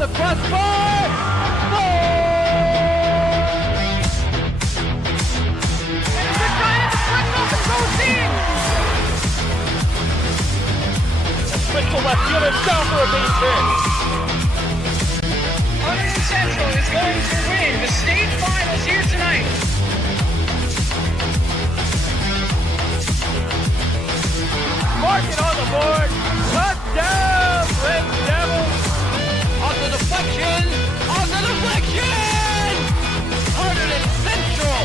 off the crossbar. To left field and down for a base hit. Hunterdon Central is going to win the state finals here tonight. Mark it on the board. Touchdown, Red Devils. On the deflection. Hunterdon Central.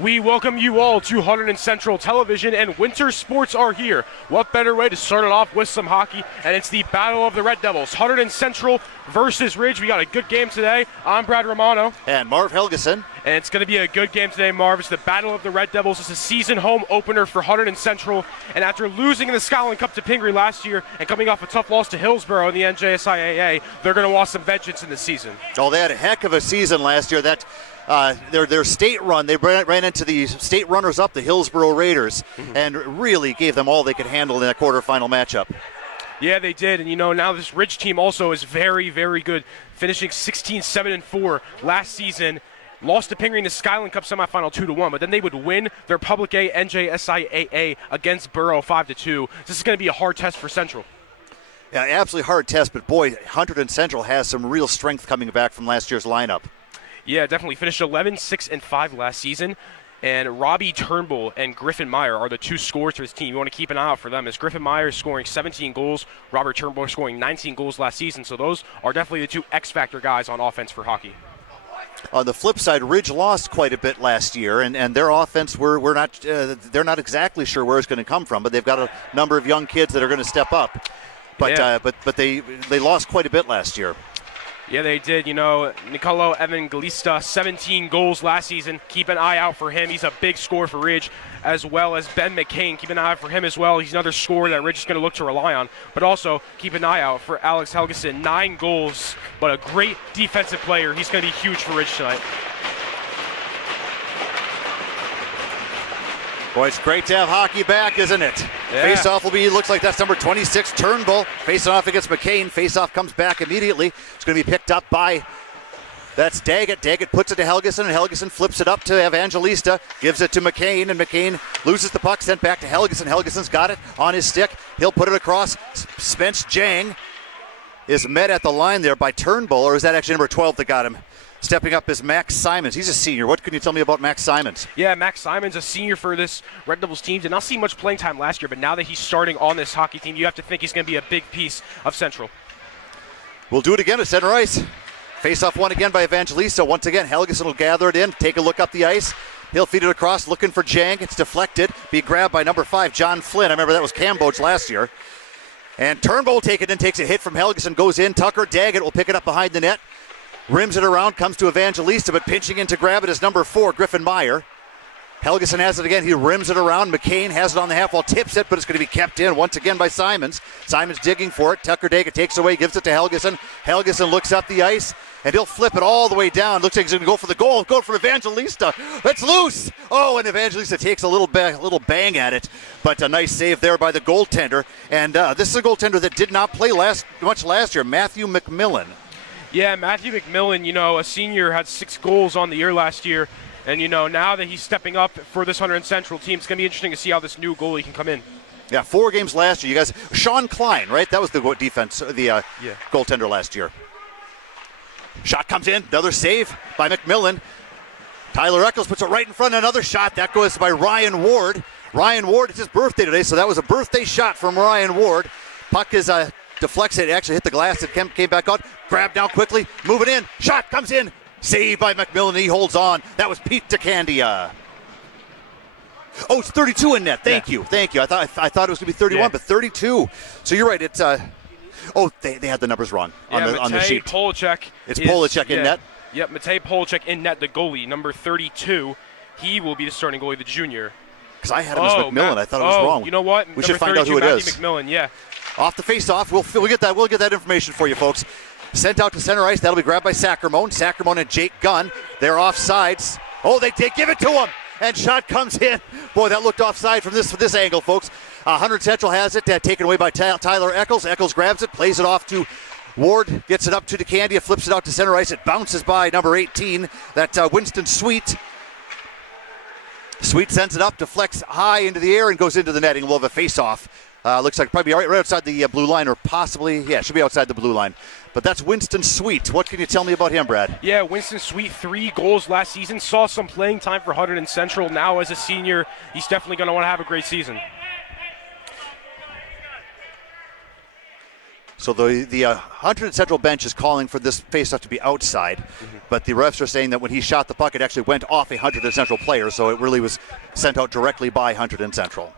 We welcome you all to Hunterdon Central Television, and winter sports are here. What better way to start it off with some hockey? And it's the Battle of the Red Devils. Hunterdon Central versus Ridge. We got a good game today. I'm Brad Romano. And Marv Helgeson. And it's going to be a good game today, Marv. It's the Battle of the Red Devils. It's a season home opener for Hunterdon Central. And after losing in the Skyline Cup to Pingree last year and coming off a tough loss to Hillsborough in the NJSIAA, they're going to want some vengeance in the season. Oh, they had a heck of a season last year. Their state run, they ran into the state runners-up, the Hillsborough Raiders, and really gave them all they could handle in that quarterfinal matchup. Yeah, they did. And, now this Ridge team also is very, very good, finishing 16-7-4 last season. Lost to Pingree in the Skyline Cup semifinal 2-1, but then they would win their Public A NJSIAA against Borough 5-2. This is going to be a hard test for Central. Yeah, absolutely hard test, but boy, Hunterdon Central has some real strength coming back from last year's lineup. Yeah, definitely. Finished 11-6-5 last season. And Robbie Turnbull and Griffin Meyer are the two scorers for this team. You want to keep an eye out for them, as Griffin Meyer is scoring 17 goals, Robert Turnbull scoring 19 goals last season. So those are definitely the two X-factor guys on offense for hockey. On the flip side, Ridge lost quite a bit last year, and their offense, they're not exactly sure where it's going to come from, but they've got a number of young kids that are going to step up. But but they lost quite a bit last year. Yeah, they did. Nicolo Evangelista, 17 goals last season. Keep an eye out for him. He's a big scorer for Ridge, as well as Ben McCain. Keep an eye out for him as well. He's another scorer that Ridge is going to look to rely on. But also, keep an eye out for Alex Helgeson. 9 goals, but a great defensive player. He's going to be huge for Ridge tonight. Boy, it's great to have hockey back, isn't it? Yeah. Face-off looks like that's number 26, Turnbull. Facing off against McCain. Face-off comes back immediately. It's going to be picked up by, that's Daggett. Daggett puts it to Helgeson, and Helgeson flips it up to Evangelista. Gives it to McCain, and McCain loses the puck, sent back to Helgeson. Helgeson's got it on his stick. He'll put it across. Spence Jang is met at the line there by Turnbull, or is that actually number 12 that got him? Stepping up is Max Simons. He's a senior. What can you tell me about Max Simons? Yeah, Max Simons, a senior for this Red Devils team. Did not see much playing time last year, but now that he's starting on this hockey team, you have to think he's going to be a big piece of Central. We'll do it again at center ice. Face-off won again by Evangelista. Once again, Helgeson will gather it in, take a look up the ice. He'll feed it across, looking for Jang. It's deflected. Be grabbed by number 5, John Flynn. I remember that was Camboge last year. And Turnbull will take it in, takes a hit from Helgeson, goes in. Tucker Daggett will pick it up behind the net. Rims it around, comes to Evangelista, but pinching in to grab it is number 4, Griffin Meyer. Helgeson has it again. He rims it around. McCain has it on the half wall, tips it, but it's going to be kept in once again by Simons. Simons digging for it. Tucker Daggett takes away, gives it to Helgeson. Helgeson looks up the ice, and he'll flip it all the way down. Looks like he's going to go for the goal. Go for Evangelista. It's loose. Oh, and Evangelista takes a little bang at it, but a nice save there by the goaltender. And this is a goaltender that did not play much last year, Matthew McMillan. Yeah, Matthew McMillan, a senior, had 6 goals on the year last year. And, now that he's stepping up for this Hunterdon Central team, it's going to be interesting to see how this new goalie can come in. Yeah, 4 games last year. You guys, Sean Klein, right? That was the defense, goaltender last year. Shot comes in. Another save by McMillan. Tyler Eccles puts it right in front. Another shot. That goes by Ryan Ward. Ryan Ward, it's his birthday today, so that was a birthday shot from Ryan Ward. Puck is deflects it. Actually hit the glass. It came back out. Grabbed now quickly. Moving in. Shot comes in. Saved by McMillan. He holds on. That was Pete DeCandia. Oh, it's 32 in net. Thank you. I thought it was going to be 31, but 32. So you're right. It's they had the numbers wrong on the sheet. Polachek. It's Polachek in net. Yep, Matej Polachek in net, the goalie, number 32. He will be the starting goalie, the junior. Because I had him as McMillan. I thought it was wrong. You know what? We should find out who it is. Matthew McMillan, yeah. Off the face-off, we'll get that information for you, folks. Sent out to center ice. That'll be grabbed by Sacramone. Sacramone and Jake Gunn. They're offsides. Oh, they did give it to him. And shot comes in. Boy, that looked offside from this angle, folks. Hunterdon Central has it, taken away by Tyler Eccles. Eccles grabs it, plays it off to Ward, gets it up to DeCandia, flips it out to center ice. It bounces by number 18, that Winston Sweet. Sweet sends it up, deflects high into the air, and goes into the netting. We'll have a face-off. Looks like probably right outside the blue line, or possibly, yeah, it should be outside the blue line. But that's Winston Sweet. What can you tell me about him, Brad? Yeah, Winston Sweet, 3 goals last season. Saw some playing time for Hunterdon Central. Now as a senior, he's definitely going to want to have a great season. So the Hunterdon Central bench is calling for this faceoff to be outside, but the refs are saying that when he shot the puck, it actually went off a Hunterdon Central player, so it really was sent out directly by Hunterdon Central.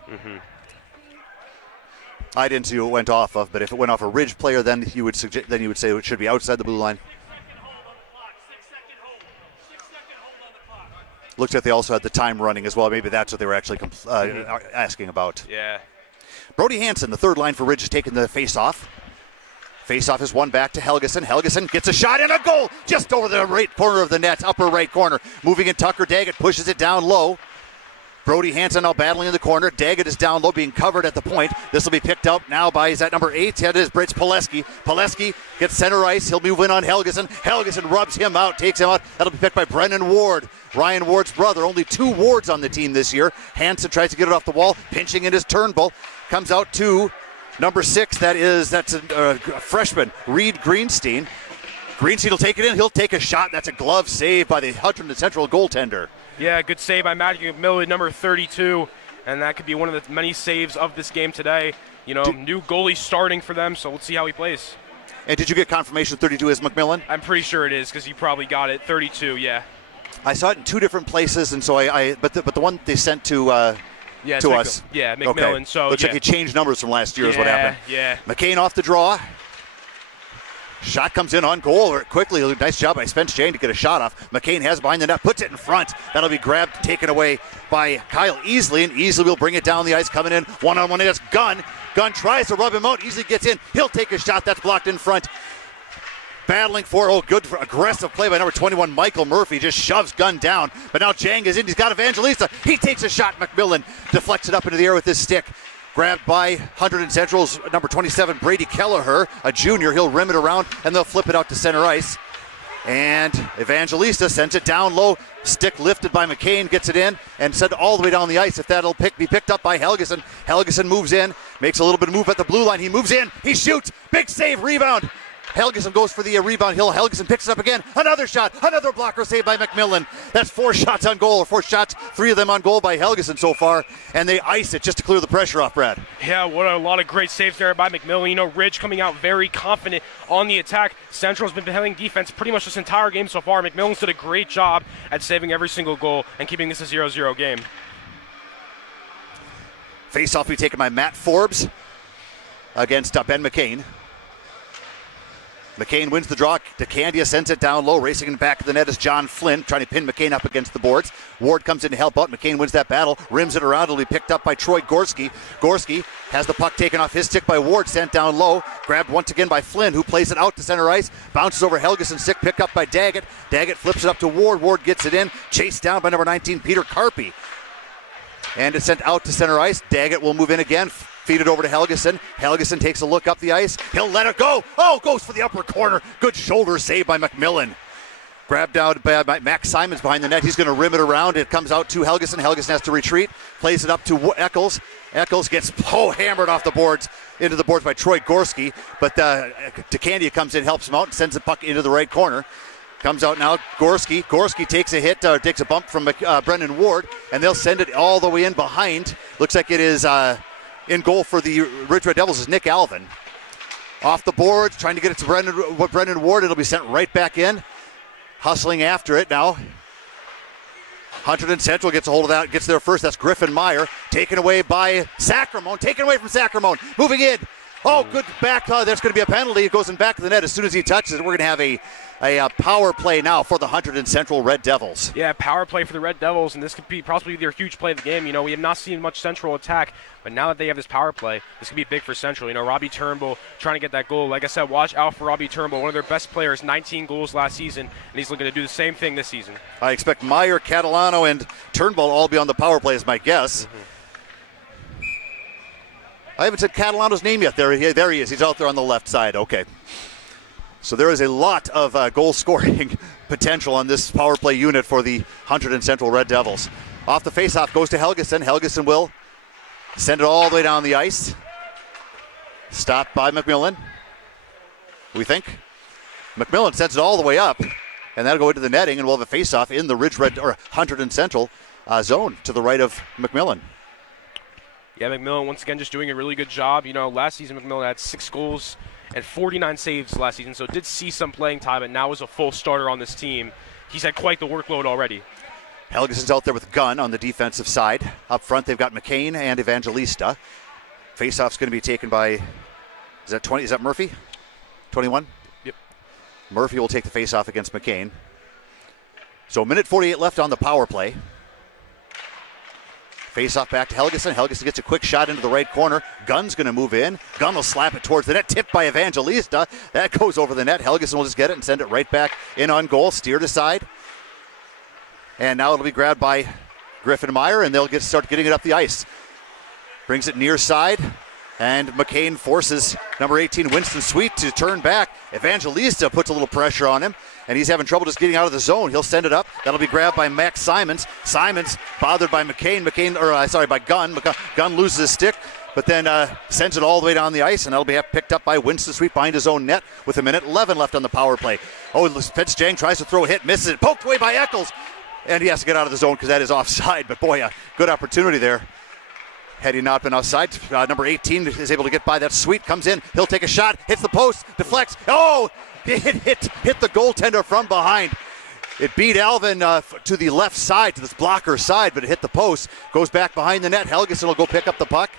I didn't see who it went off of, but if it went off a Ridge player, then you would say it should be outside the blue line. Looks like they also had the time running as well. Maybe that's what they were actually asking about. Yeah. Brody Hansen, the third line for Ridge, is taking the face-off. Face-off is won back to Helgeson. Helgeson gets a shot and a goal just over the right corner of the net, upper right corner. Moving in Tucker Daggett pushes it down low. Brody Hansen now battling in the corner. Daggett is down low, being covered at the point. This will be picked up now by, is that number 8? It is Brits Pileski. Pileski gets center ice. He'll move in on Helgeson. Helgeson rubs him out, takes him out. That'll be picked by Brennan Ward, Ryan Ward's brother. Only 2 Wards on the team this year. Hansen tries to get it off the wall, pinching in his Turnbull. Comes out to number 6. That's a freshman, Reed Greenstein. Greenstein will take it in. He'll take a shot. That's a glove save by the Hunterdon Central goaltender. Yeah, good save by Matthew McMillan, number 32, and that could be one of the many saves of this game today. You know, new goalie starting for them, so let's see how he plays. And did you get confirmation 32 is McMillan? I'm pretty sure it is because you probably got it. 32, yeah. I saw it in 2 different places, and so but the one they sent to us. Yeah, McMillan. Okay. So looks like he changed numbers from last year is what happened. Yeah. McCain off the draw. Shot comes in on goal quickly. Nice job by Spence Jane to get a shot off. McCain has behind the net, puts it in front. That'll be grabbed, taken away by Kyle Easley, and Easley will bring it down the ice, coming in one-on-one against Gunn. Gunn tries to rub him out. Easley gets in. He'll take a shot. That's blocked in front. Battling for, good aggressive play by number 21, Michael Murphy. Just shoves Gunn down. But now Jang is in. He's got Evangelista. He takes a shot. McMillan deflects it up into the air with his stick. Grabbed by Hunterdon Central's number 27, Brady Kelleher, a junior. He'll rim it around, and they'll flip it out to center ice. And Evangelista sends it down low. Stick lifted by McCain, gets it in, and sent all the way down the ice. If that'll be picked up by Helgeson. Helgeson moves in, makes a little bit of move at the blue line. He moves in, he shoots, big save, rebound. Helgeson goes for the rebound. Helgeson picks it up again. Another shot. Another blocker save by McMillan. That's 4 shots on goal, or 4 shots, 3 of them on goal by Helgeson so far. And they ice it just to clear the pressure off, Brad. Yeah, what a lot of great saves there by McMillan. You know, Ridge coming out very confident on the attack. Central's been playing defense pretty much this entire game so far. McMillan's did a great job at saving every single goal and keeping this a 0-0 game. Face-off be taken by Matt Forbes against Ben McCain. McCain wins the draw. DeCandia sends it down low. Racing in the back of the net is John Flynn, trying to pin McCain up against the boards. Ward comes in to help out. McCain wins that battle. Rims it around. It'll be picked up by Troy Gorski. Gorski has the puck taken off his stick by Ward, sent down low. Grabbed once again by Flynn, who plays it out to center ice. Bounces over Helgeson's stick, picked up by Daggett. Daggett flips it up to Ward. Ward gets it in. Chased down by number 19, Peter Carpy. And it's sent out to center ice. Daggett will move in again. Feed it over to Helgeson. Helgeson takes a look up the ice. He'll let it go. Oh, goes for the upper corner. Good shoulder save by McMillan. Grabbed down by Max Simons behind the net. He's going to rim it around. It comes out to Helgeson. Helgeson has to retreat. Plays it up to Eccles. Eccles gets hammered off the boards, into the boards by Troy Gorski. But DeCandia comes in, helps him out, and sends the puck into the right corner. Comes out now, Gorski. Gorski takes a hit, takes a bump from Brendan Ward, and they'll send it all the way in behind. Looks like it is in goal for the Ridge Red Devils is Nick Alvin. Off the boards, trying to get it to Brendan Ward. It'll be sent right back in. Hustling after it now. Hunterdon Central gets a hold of that, gets there first. That's Griffin Meyer. Taken away by Sacramone. Taken away from Sacramone. Moving in. Oh, good back. There's going to be a penalty. It goes in back of the net as soon as he touches it. We're going to have a power play now for the Hunterdon Central Red Devils. Yeah, power play for the Red Devils, and this could be possibly their huge play of the game. We have not seen much Central attack, but now that they have this power play, this could be big for Central. Robbie Turnbull trying to get that goal. Like I said, watch out for Robbie Turnbull, one of their best players, 19 goals last season, and he's looking to do the same thing this season. I expect Meyer, Catalano, and Turnbull all be on the power play is my guess. I haven't said Catalano's name yet. There he is. He's out there on the left side. Okay. So there is a lot of goal-scoring potential on this power play unit for the Hunterdon Central Red Devils. Off the faceoff goes to Helgeson. Helgeson will send it all the way down the ice. Stopped by McMillan, we think. McMillan sends it all the way up, and that'll go into the netting, and we'll have a faceoff in the Hunterdon Central zone to the right of McMillan. Yeah, McMillan once again just doing a really good job. Last season McMillan had 6 goals and 49 saves last season, so did see some playing time, and now is a full starter on this team. He's had quite the workload already. Helgeson's out there with Gunn on the defensive side. Up front, they've got McCain and Evangelista. Faceoff's going to be taken by, is that Murphy? 21? Yep. Murphy will take the faceoff against McCain. So a minute 48 left on the power play. Face-off back to Helgeson. Helgeson gets a quick shot into the right corner. Gunn's going to move in. Gunn will slap it towards the net. Tipped by Evangelista. That goes over the net. Helgeson will just get it and send it right back in on goal. Steered aside. And now it'll be grabbed by Griffin Meyer, and they'll start getting it up the ice. Brings it near side. And McCain forces number 18, Winston Sweet, to turn back. Evangelista puts a little pressure on him, and he's having trouble just getting out of the zone. He'll send it up. That'll be grabbed by Max Simons. Simons bothered by by Gunn. Gunn loses his stick, but then sends it all the way down the ice, and that'll be picked up by Winston Sweet behind his own net with a minute 11 left on the power play. Fitzjang tries to throw a hit, misses it, poked away by Eccles, and he has to get out of the zone because that is offside. But boy, a good opportunity there. Had he not been outside, number 18 is able to get by that. Sweet comes in. He'll take a shot, hits the post, deflects. Oh, it hit the goaltender from behind. It beat Alvin to the left side, to this blocker side, but it hit the post. Goes back behind the net. Helgeson will go pick up the puck.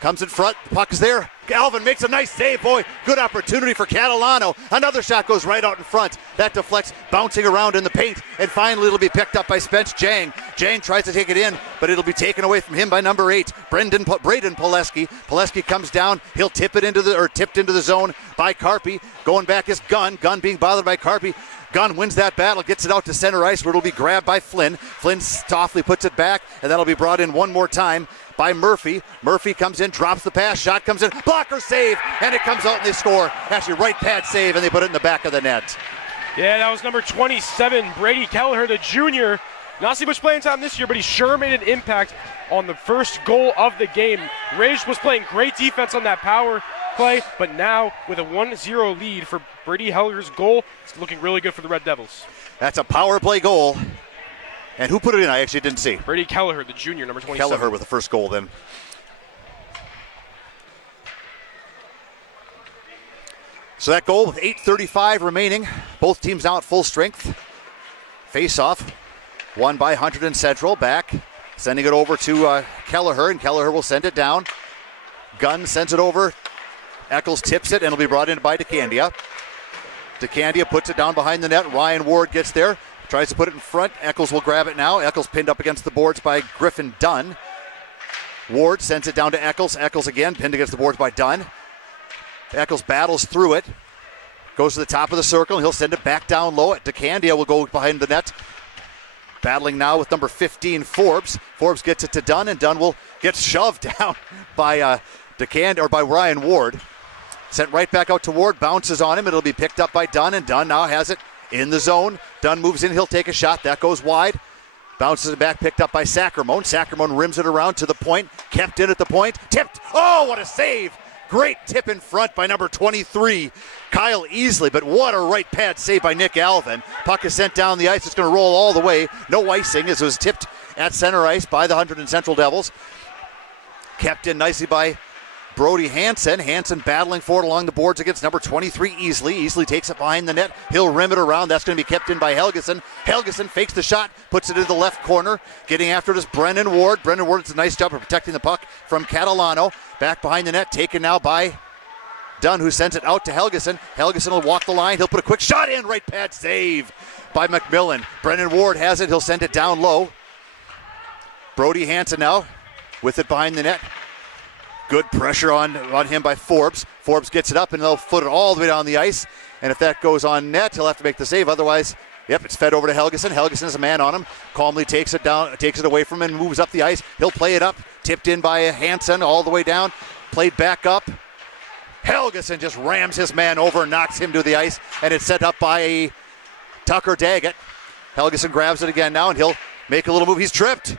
Comes in front. The puck is there. Alvin makes a nice save, boy. Good opportunity for Catalano. Another shot goes right out in front. That deflects, bouncing around in the paint. And finally, it'll be picked up by Spence Jang. Jang tries to take it in, but it'll be taken away from him by number 8, Braden Pileski. Pileski comes down. He'll tipped into the zone by Carpy. Going back is Gunn. Gunn being bothered by Carpy. Gunn wins that battle, gets it out to center ice, where it'll be grabbed by Flynn. Flynn softly puts it back, and that'll be brought in one more time by Murphy. Murphy comes in, drops the pass, shot comes in, blocker save, and it comes out and they score. Actually, right pad save, and they put it in the back of the net. Yeah, that was number 27, Brady Kelleher, the junior. Not see much playing time this year, but he sure made an impact on the first goal of the game. Ridge was playing great defense on that power play, but now with a 1-0 lead for Brady Kelleher's goal, it's looking really good for the Red Devils. That's a power play goal. And who put it in? I actually didn't see. Brady Kelleher, the junior, number 27. Kelleher with the first goal then. So that goal with 8:35 remaining. Both teams now at full strength. Face-off, won by Hunterdon Central. Back, sending it over to Kelleher, and Kelleher will send it down. Gunn sends it over. Eccles tips it, and it'll be brought in by DeCandia. DeCandia puts it down behind the net. Ryan Ward gets there. Tries to put it in front. Eccles will grab it now. Eccles pinned up against the boards by Griffin Dunn. Ward sends it down to Eccles. Eccles again pinned against the boards by Dunn. Eccles battles through it. Goes to the top of the circle. He'll send it back down low. DeCandia will go behind the net. Battling now with number 15, Forbes. Forbes gets it to Dunn, and Dunn will get shoved down by by Ryan Ward. Sent right back out to Ward. Bounces on him. It'll be picked up by Dunn, and Dunn now has it in the zone. Dunn moves in. He'll take a shot. That goes wide. Bounces it back. Picked up by Sacramone. Sacramone rims it around to the point. Kept in at the point. Tipped. Oh, what a save. Great tip in front by number 23, Kyle Easley. But what a right pad save by Nick Alvin. Puck is sent down the ice. It's going to roll all the way. No icing as it was tipped at center ice by the Hunterdon Central Devils. Kept in nicely by Brody Hansen. Hansen battling for it along the boards against number 23, Easley. Easley takes it behind the net. He'll rim it around. That's going to be kept in by Helgeson. Helgeson fakes the shot, puts it into the left corner. Getting after it is Brennan Ward. Brennan Ward does a nice job of protecting the puck from Catalano. Back behind the net, taken now by Dunn, who sends it out to Helgeson. Helgeson will walk the line. He'll put a quick shot in. Right pad save by McMillan. Brennan Ward has it. He'll send it down low. Brody Hansen now with it behind the net. Good pressure on him by Forbes. Forbes gets it up and they'll foot it all the way down the ice. And if that goes on net, he'll have to make the save. Otherwise, yep, it's fed over to Helgeson. Helgeson has a man on him. Calmly takes it down, takes it away from him and moves up the ice. He'll play it up. Tipped in by Hansen all the way down. Played back up. Helgeson just rams his man over, knocks him to the ice, and it's set up by Tucker Daggett. Helgeson grabs it again now, and he'll make a little move. He's tripped.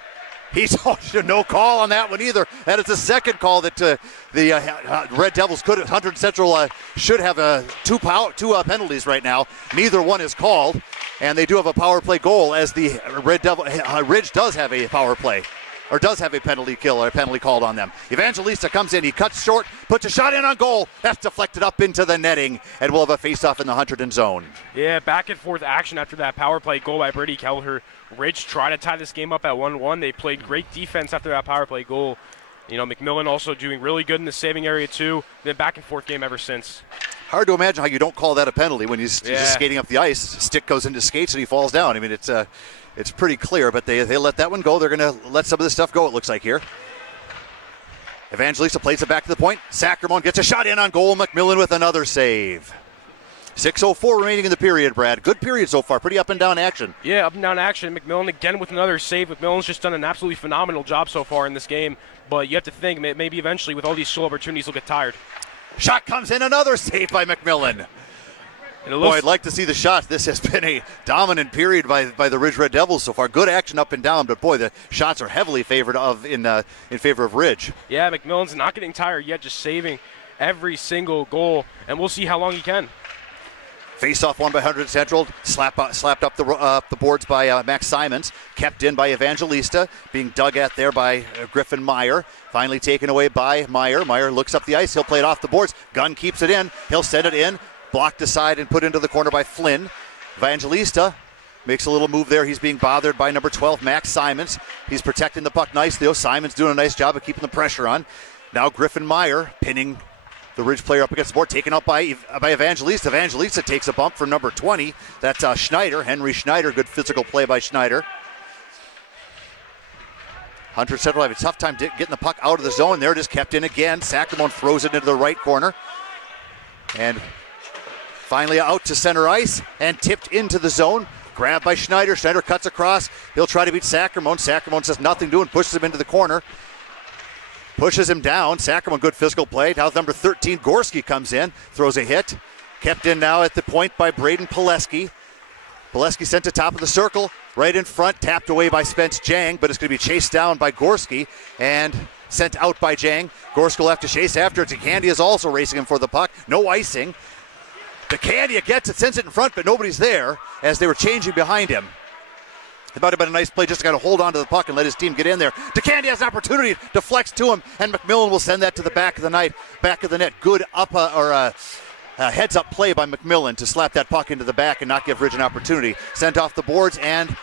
He's no call on that one either. That is the second call that the Red Devils Hunterdon Central should have two penalties right now. Neither one is called, and they do have a power play goal as the Ridge does have a power play, or does have a penalty called on them. Evangelista comes in, he cuts short, puts a shot in on goal. That's deflected up into the netting, and we'll have a face-off in the Hunterdon zone. Yeah, back and forth action after that power play goal by Brady Kelleher. Ridge tried to tie this game up at 1-1. They played great defense after that power play goal. You know, McMillan also doing really good in the saving area too. Been back and forth game ever since. Hard to imagine how you don't call that a penalty when he's just skating up the ice. Stick goes into skates and he falls down. I mean, it's pretty clear, but they let that one go. They're going to let some of this stuff go, it looks like here. Evangelista plays it back to the point. Sacramone gets a shot in on goal. McMillan with another save. 6:04 remaining in the period, Brad. Good period so far. Pretty up and down action. Yeah, up and down action. McMillan again with another save. McMillan's just done an absolutely phenomenal job so far in this game. But you have to think maybe eventually with all these slow opportunities he'll get tired. Shot comes in. Another save by McMillan. Boy, I'd like to see the shots. This has been a dominant period by the Ridge Red Devils so far. Good action up and down, but boy, the shots are heavily favored in favor of Ridge. Yeah, McMillan's not getting tired yet, just saving every single goal, and we'll see how long he can. Face-off won by Hunterdon Central. Slapped up the boards by Max Simons. Kept in by Evangelista. Being dug at there by Griffin Meyer. Finally taken away by Meyer. Meyer looks up the ice. He'll play it off the boards. Gunn keeps it in. He'll send it in. Blocked aside and put into the corner by Flynn. Evangelista makes a little move there. He's being bothered by number 12, Max Simons. He's protecting the puck nicely, though. Simons doing a nice job of keeping the pressure on. Now Griffin Meyer pinning the Ridge player up against the board, taken up by Evangelista. Evangelista takes a bump from number 20. That's Schneider, Henry Schneider. Good physical play by Schneider. Hunterdon Central have a tough time getting the puck out of the zone. There it is, kept in again. Sacramone throws it into the right corner. And finally out to center ice and tipped into the zone. Grabbed by Schneider. Schneider cuts across. He'll try to beat Sacramone. Sacramone says nothing doing, pushes him into the corner. Pushes him down. Sacramone, good physical play. Now number 13, Gorski comes in, throws a hit. Kept in now at the point by Braden Pileski. Pileski sent to top of the circle, right in front, tapped away by Spence Jang, but it's going to be chased down by Gorski and sent out by Jang. Gorski will have to chase after it. DeCandia is also racing him for the puck. No icing. DeCandia gets it, sends it in front, but nobody's there as they were changing behind him. It might have been a nice play just to kind of hold on to the puck and let his team get in there. DeCandia has an opportunity, deflects to him, and McMillan will send that to the back of the net. Good heads-up play by McMillan to slap that puck into the back and not give Ridge an opportunity. Sent off the boards, and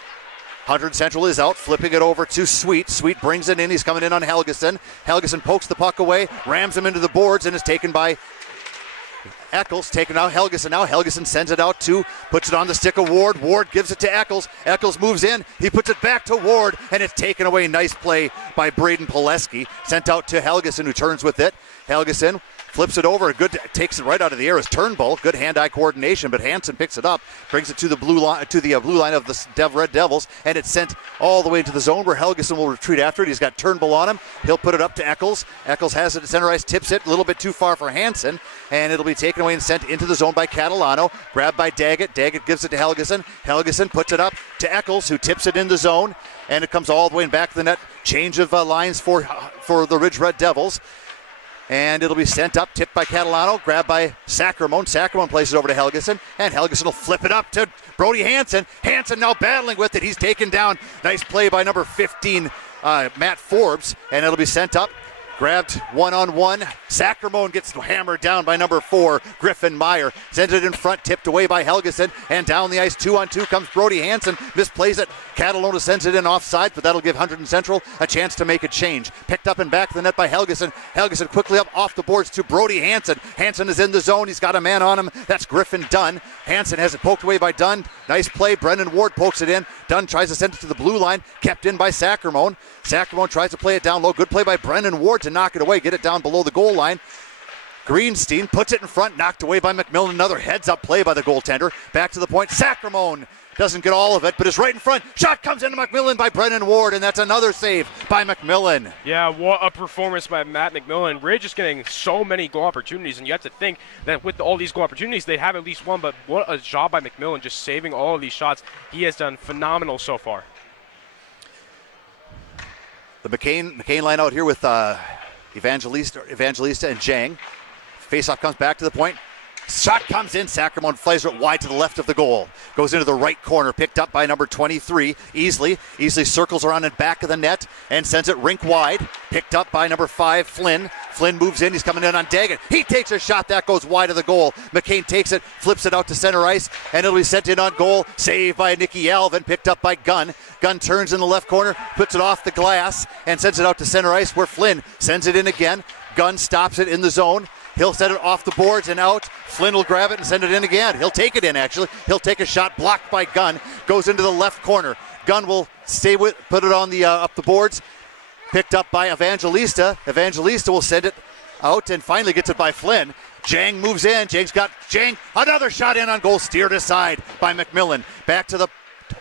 Hunterdon Central is out, flipping it over to Sweet. Sweet brings it in. He's coming in on Helgeson. Helgeson pokes the puck away, rams him into the boards, and is taken by Eccles. Taken out Helgeson now. Helgeson sends it out puts it on the stick of Ward. Ward gives it to Eccles. Eccles moves in. He puts it back to Ward, and it's taken away. Nice play by Braden Pileski. Sent out to Helgeson, who turns with it. Helgeson flips it over. Takes it right out of the air as Turnbull. Good hand-eye coordination, but Hansen picks it up, brings it to the blue line of the Red Devils, and it's sent all the way into the zone where Helgeson will retreat after it. He's got Turnbull on him. He'll put it up to Eccles. Eccles has it at center ice, tips it a little bit too far for Hansen, and it'll be taken away and sent into the zone by Catalano. Grabbed by Daggett. Daggett gives it to Helgeson. Helgeson puts it up to Eccles, who tips it in the zone, and it comes all the way back to the net. Change of lines for the Ridge Red Devils. And it'll be sent up, tipped by Catalano, grabbed by Sacramone. Sacramone places it over to Helgeson, and Helgeson will flip it up to Brody Hansen. Hansen now battling with it. He's taken down. Nice play by number 15, Matt Forbes, and it'll be sent up Grabbed one-on-one. Sacramone gets hammered down by number 4, Griffin Meyer. Sends it in front, tipped away by Helgeson. And down the ice, 2-on-2 comes Brody Hansen. Misplays it. Catalona sends it in offside, but that'll give Hunterdon Central a chance to make a change. Picked up and back of the net by Helgeson. Helgeson quickly up off the boards to Brody Hansen. Hansen is in the zone. He's got a man on him. That's Griffin Dunn. Hansen has it poked away by Dunn. Nice play. Brendan Ward pokes it in. Dunn tries to send it to the blue line. Kept in by Sacramone. Sacramone tries to play it down low. Good play by Brendan Ward to knock it away. Get it down below the goal line. Greenstein puts it in front. Knocked away by McMillan. Another heads-up play by the goaltender. Back to the point. Sacramone doesn't get all of it, but is right in front. Shot comes into McMillan by Brendan Ward, and that's another save by McMillan. Yeah, what a performance by Matt McMillan. Ridge is getting so many goal opportunities, and you have to think that with all these goal opportunities, they have at least one, but what a job by McMillan just saving all of these shots. He has done phenomenal so far. The McCain line out here with Evangelista and Jang. Faceoff comes back to the point. Shot comes in. Sacramone flies it wide to the left of the goal. Goes into the right corner. Picked up by number 23, Easley. Easley circles around in back of the net and sends it rink wide. Picked up by number 5, Flynn. Flynn moves in. He's coming in on Daggett. He takes a shot. That goes wide of the goal. McCain takes it, flips it out to center ice, and it'll be sent in on goal. Saved by Nicky Alvin. Picked up by Gunn. Gunn turns in the left corner, puts it off the glass, and sends it out to center ice where Flynn sends it in again. Gunn stops it in the zone. He'll set it off the boards and out. Flynn will grab it and send it in again. He'll take it in, actually. He'll take a shot blocked by Gunn. Goes into the left corner. Gunn will put it on the up the boards. Picked up by Evangelista. Evangelista will send it out and finally gets it by Flynn. Jang moves in. Jang. Another shot in on goal. Steered aside by McMillan. Back to the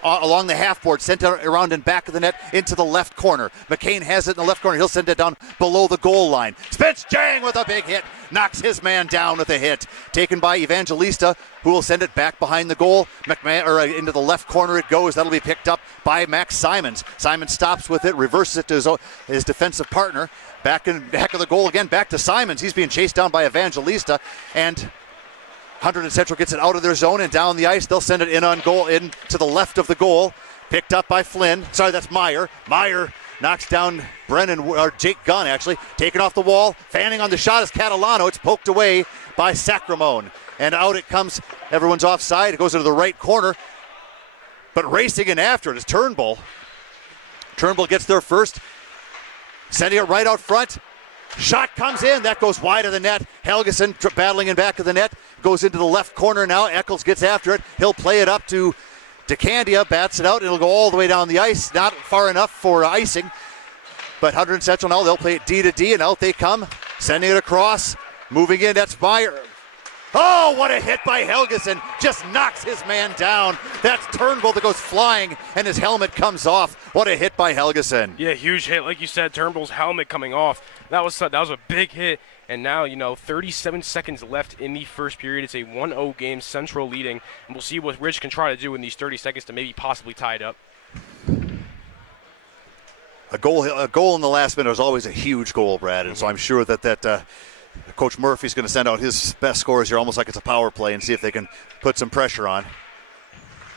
along the half board, sent it around and back of the net into the left corner. McCain has it in the left corner. He'll send it down below the goal line. Spence Jang with a big hit. Knocks his man down with a hit. Taken by Evangelista, who will send it back behind the goal. Into the left corner it goes. That'll be picked up by Max Simons. Simons stops with it, reverses it to his defensive partner. Back of the goal again, back to Simons. He's being chased down by Evangelista, and Hunterdon Central gets it out of their zone and down the ice. They'll send it in on goal, in to the left of the goal. Picked up by Flynn. Sorry, that's Meyer. Meyer knocks down Jake Gunn, actually. Taken off the wall. Fanning on the shot is Catalano. It's poked away by Sacramone. And out it comes. Everyone's offside. It goes into the right corner. But racing in after it is Turnbull. Turnbull gets there first. Sending it right out front. Shot comes in. That goes wide of the net. Helgeson battling in back of the net. Goes into the left corner now. Eccles gets after it. He'll play it up to DeCandia. Bats it out. It'll go all the way down the ice. Not far enough for icing. But Hunterdon Central now, they'll play it D to D, and out they come. Sending it across. Moving in. That's Meyer. Oh, what a hit by Helgeson. Just knocks his man down. That's Turnbull that goes flying, and his helmet comes off. What a hit by Helgeson. Yeah, huge hit. Like you said, Turnbull's helmet coming off. That was a big hit. And now, 37 seconds left in the first period. It's a 1-0 game, Central leading. And we'll see what Ridge can try to do in these 30 seconds to maybe possibly tie it up. A goal in the last minute is always a huge goal, Brad. And so I'm sure that Coach Murphy's going to send out his best scorers here, almost like it's a power play, and see if they can put some pressure on.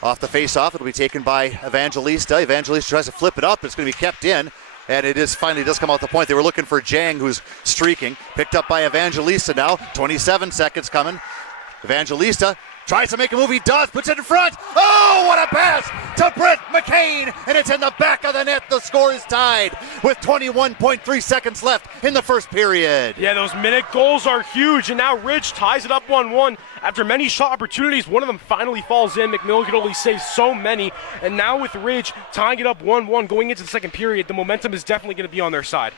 Off the face-off, it'll be taken by Evangelista. Evangelista tries to flip it up. It's going to be kept in. And it finally does come out the point. They were looking for Jang, who's streaking. Picked up by Evangelista now. 27 seconds coming. Evangelista tries to make a move. He does. Puts it in front. Oh, what a pass to Brent McCain. And it's in the back of the net. The score is tied with 21.3 seconds left in the first period. Yeah, those minute goals are huge. And now Ridge ties it up 1-1. After many shot opportunities, one of them finally falls in. McMillan could only save so many. And now with Ridge tying it up 1-1 going into the second period, the momentum is definitely going to be on their side.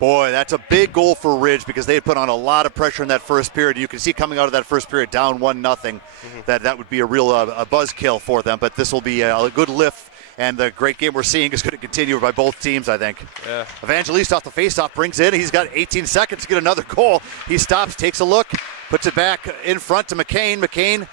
Boy, that's a big goal for Ridge because they had put on a lot of pressure in that first period. You can see coming out of that first period down 1-0 that would be a real a buzzkill for them. But this will be a good lift, and the great game we're seeing is going to continue by both teams, I think. Yeah. Evangelista off the faceoff brings in. He's got 18 seconds to get another goal. He stops, takes a look, puts it back in front to McCain. McCain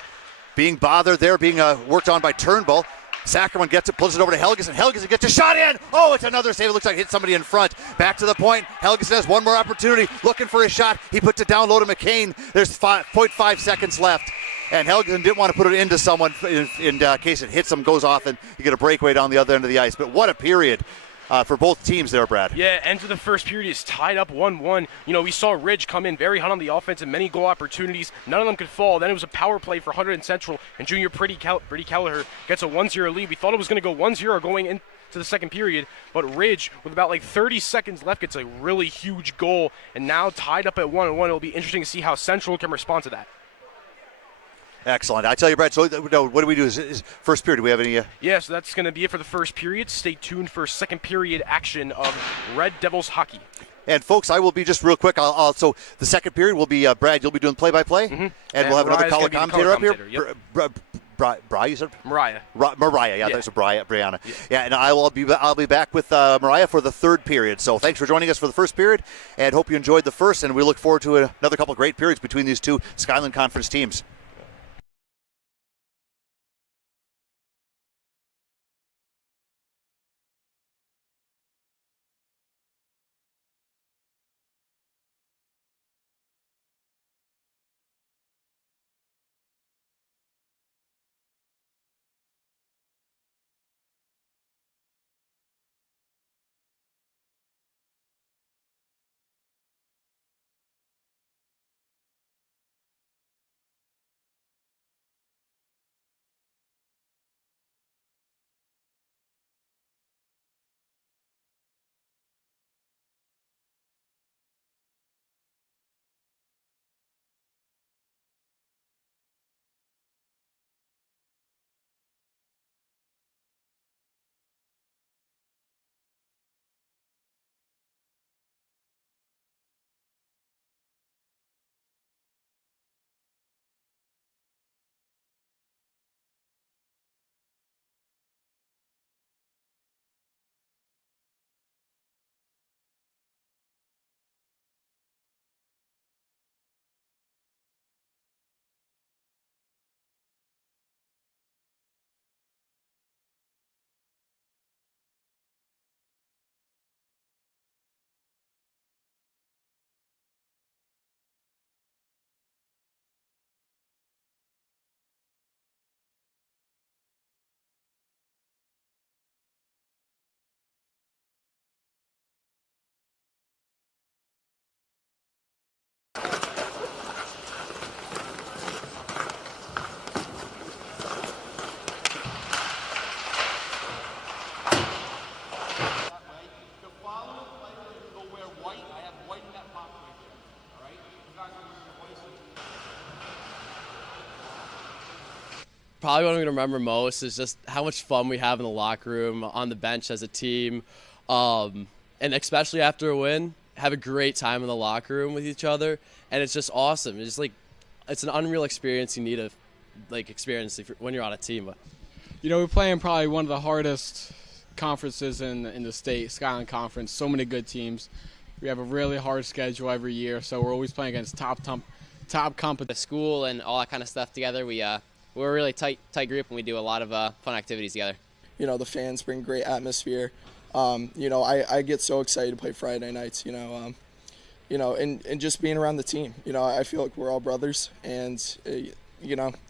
being bothered there, being worked on by Turnbull. Sacramone gets it, pulls it over to Helgeson. Helgeson gets a shot in. Oh, it's another save. It looks like it hit somebody in front. Back to the point. Helgeson has one more opportunity, looking for a shot. He puts it down low to McCain. There's 0.5 seconds left. And Helgeson didn't want to put it into someone in case it hits him, goes off, and you get a breakaway down the other end of the ice. But what a period for both teams there, Brad. Yeah, end of the first period is tied up 1-1. We saw Ridge come in very hot on the offense and many goal opportunities. None of them could fall. Then it was a power play for Hunterdon Central, and junior Brady Kelleher gets a 1-0 lead. We thought it was going to go 1-0 going into the second period, but Ridge, with about 30 seconds left, gets a really huge goal, and now tied up at 1-1. It'll be interesting to see how Central can respond to that. Excellent. I tell you, Brad, so what do we do? Is first period, do we have any? Yeah, so that's going to be it for the first period. Stay tuned for second period action of Red Devils hockey. And folks, I will be just real quick. So the second period will be Brad. You'll be doing play-by-play, and we'll have another color commentator up here. Yep. You said? Mariah. Mariah, yeah, that's Brianna. Yeah, and I'll be back with Mariah for the third period. So thanks for joining us for the first period, and hope you enjoyed the first. And we look forward to another couple of great periods between these two Skyline Conference teams. Probably what I'm going to remember most is just how much fun we have in the locker room, on the bench as a team, and especially after a win, have a great time in the locker room with each other, and it's just awesome. It's just it's an unreal experience you need to experience when you're on a team. We're playing probably one of the hardest conferences in the state, Skyline Conference. So many good teams. We have a really hard schedule every year, so we're always playing against top competition. The school and all that kind of stuff together, we're a really tight group, and we do a lot of fun activities together. The fans bring great atmosphere. I get so excited to play Friday nights, and just being around the team. I feel like we're all brothers, and, I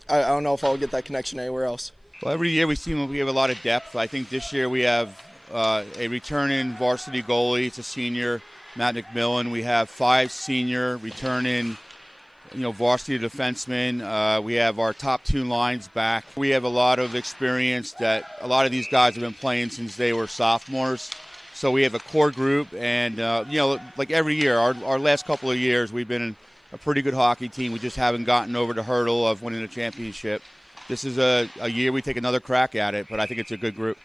don't know if I'll get that connection anywhere else. Well, every year we have a lot of depth. I think this year we have a returning varsity goalie. It's a senior, Matt McMillan. We have 5 senior returning varsity defensemen. We have our top 2 lines back. We have a lot of experience that a lot of these guys have been playing since they were sophomores. So we have a core group, and like every year, our last couple of years, we've been a pretty good hockey team. We just haven't gotten over the hurdle of winning a championship. This is a year we take another crack at it, but I think it's a good group.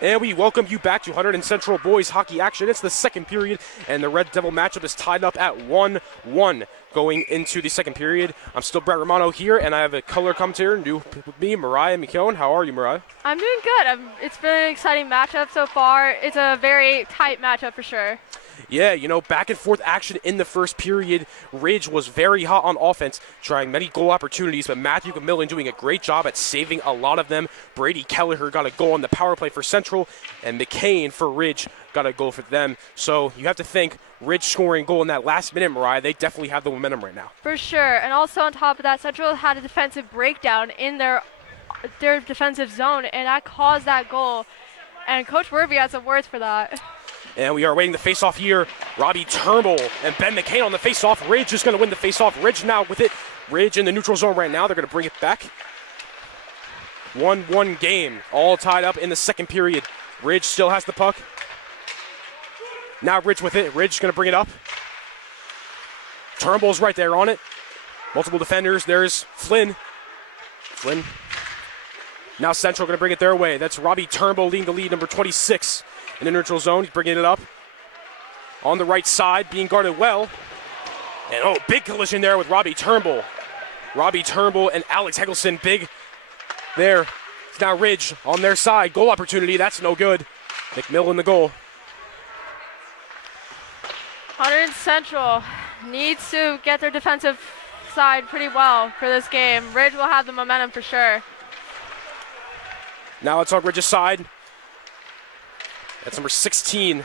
And we welcome you back to Hunterdon Central boys hockey action. It's the second period, and the Red Devil matchup is tied up at 1-1 going into the second period. I'm still Brett Romano here, and I have a color commentator new with me, Mariah McKeown. How are you, Mariah? I'm doing good. It's been an exciting matchup so far. It's a very tight matchup for sure. Yeah, back and forth action in the first period. Ridge was very hot on offense, trying many goal opportunities, but Matthew McMillan doing a great job at saving a lot of them. Brady Kelleher got a goal on the power play for Central, and McCain for Ridge got a goal for them. So you have to think Ridge scoring goal in that last minute, Mariah, they definitely have the momentum right now. For sure, and also on top of that, Central had a defensive breakdown in their their defensive zone, and that caused that goal. And Coach Werby has some words for that. And we are waiting the face-off here. Robbie Turnbull and Ben McCain on the face-off. Ridge is going to win the face-off. Ridge now with it. Ridge in the neutral zone right now. They're going to bring it back. 1-1 game, all tied up in the second period. Ridge still has the puck. Now Ridge with it. Ridge is going to bring it up. Turnbull's right there on it. Multiple defenders. There's Flynn. Flynn. Now Central going to bring it their way. That's Robbie Turnbull leading the lead, number 26 in the neutral zone. He's bringing it up. On the right side, being guarded well. And big collision there with Robbie Turnbull. Robbie Turnbull and Alex Hegelson, big there. It's now Ridge on their side. Goal opportunity, that's no good. McMillan the goal. Hunterdon Central needs to get their defensive side pretty well for this game. Ridge will have the momentum for sure. Now it's on Ridge's side. That's number 16.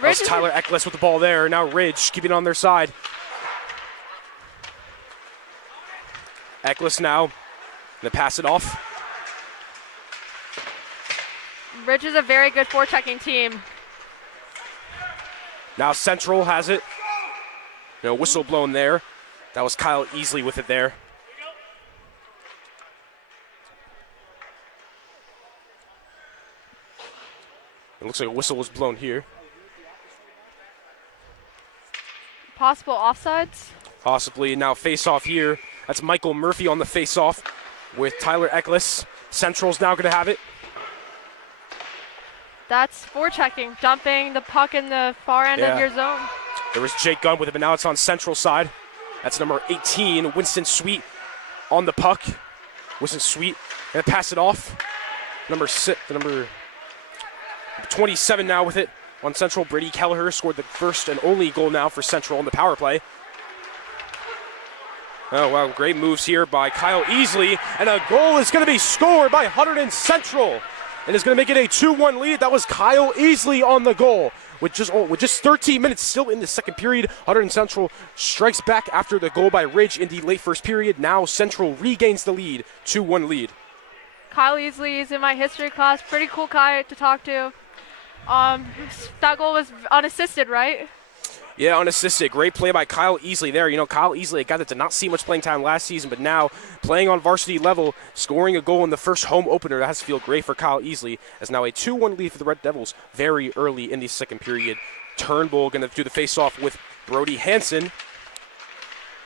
That's Tyler Eckles with the ball there. Now Ridge keeping it on their side. Eckles now going to pass it off. Ridge is a very good forechecking team. Now Central has it. No whistle blown there. That was Kyle Easley with it there. It looks like a whistle was blown here. Possible offsides? Possibly. Now face-off here. That's Michael Murphy on the face-off with Tyler Eckles. Central's now going to have it. That's forechecking, dumping the puck in the far end of your zone. There was Jake Gunn with it, but now it's on Central side. That's number 18, Winston Sweet on the puck. Winston Sweet going to pass it off. Number 27 now with it on Central. Brady Kelleher scored the first and only goal now for Central on the power play. Oh, wow, great moves here by Kyle Easley. And a goal is going to be scored by Hunterdon Central. And is going to make it a 2-1 lead. That was Kyle Easley on the goal. With just 13 minutes still in the second period, Hunterdon Central strikes back after the goal by Ridge in the late first period. Now Central regains the lead, 2-1 lead. Kyle Easley is in my history class. Pretty cool guy to talk to. That goal was unassisted, right? Yeah, unassisted. Great play by Kyle Easley there. You know, Kyle Easley, a guy that did not see much playing time last season, but now playing on varsity level, scoring a goal in the first home opener. That has to feel great for Kyle Easley. As now a 2-1 lead for the Red Devils very early in the second period. Turnbull going to do the face-off with Brody Hansen.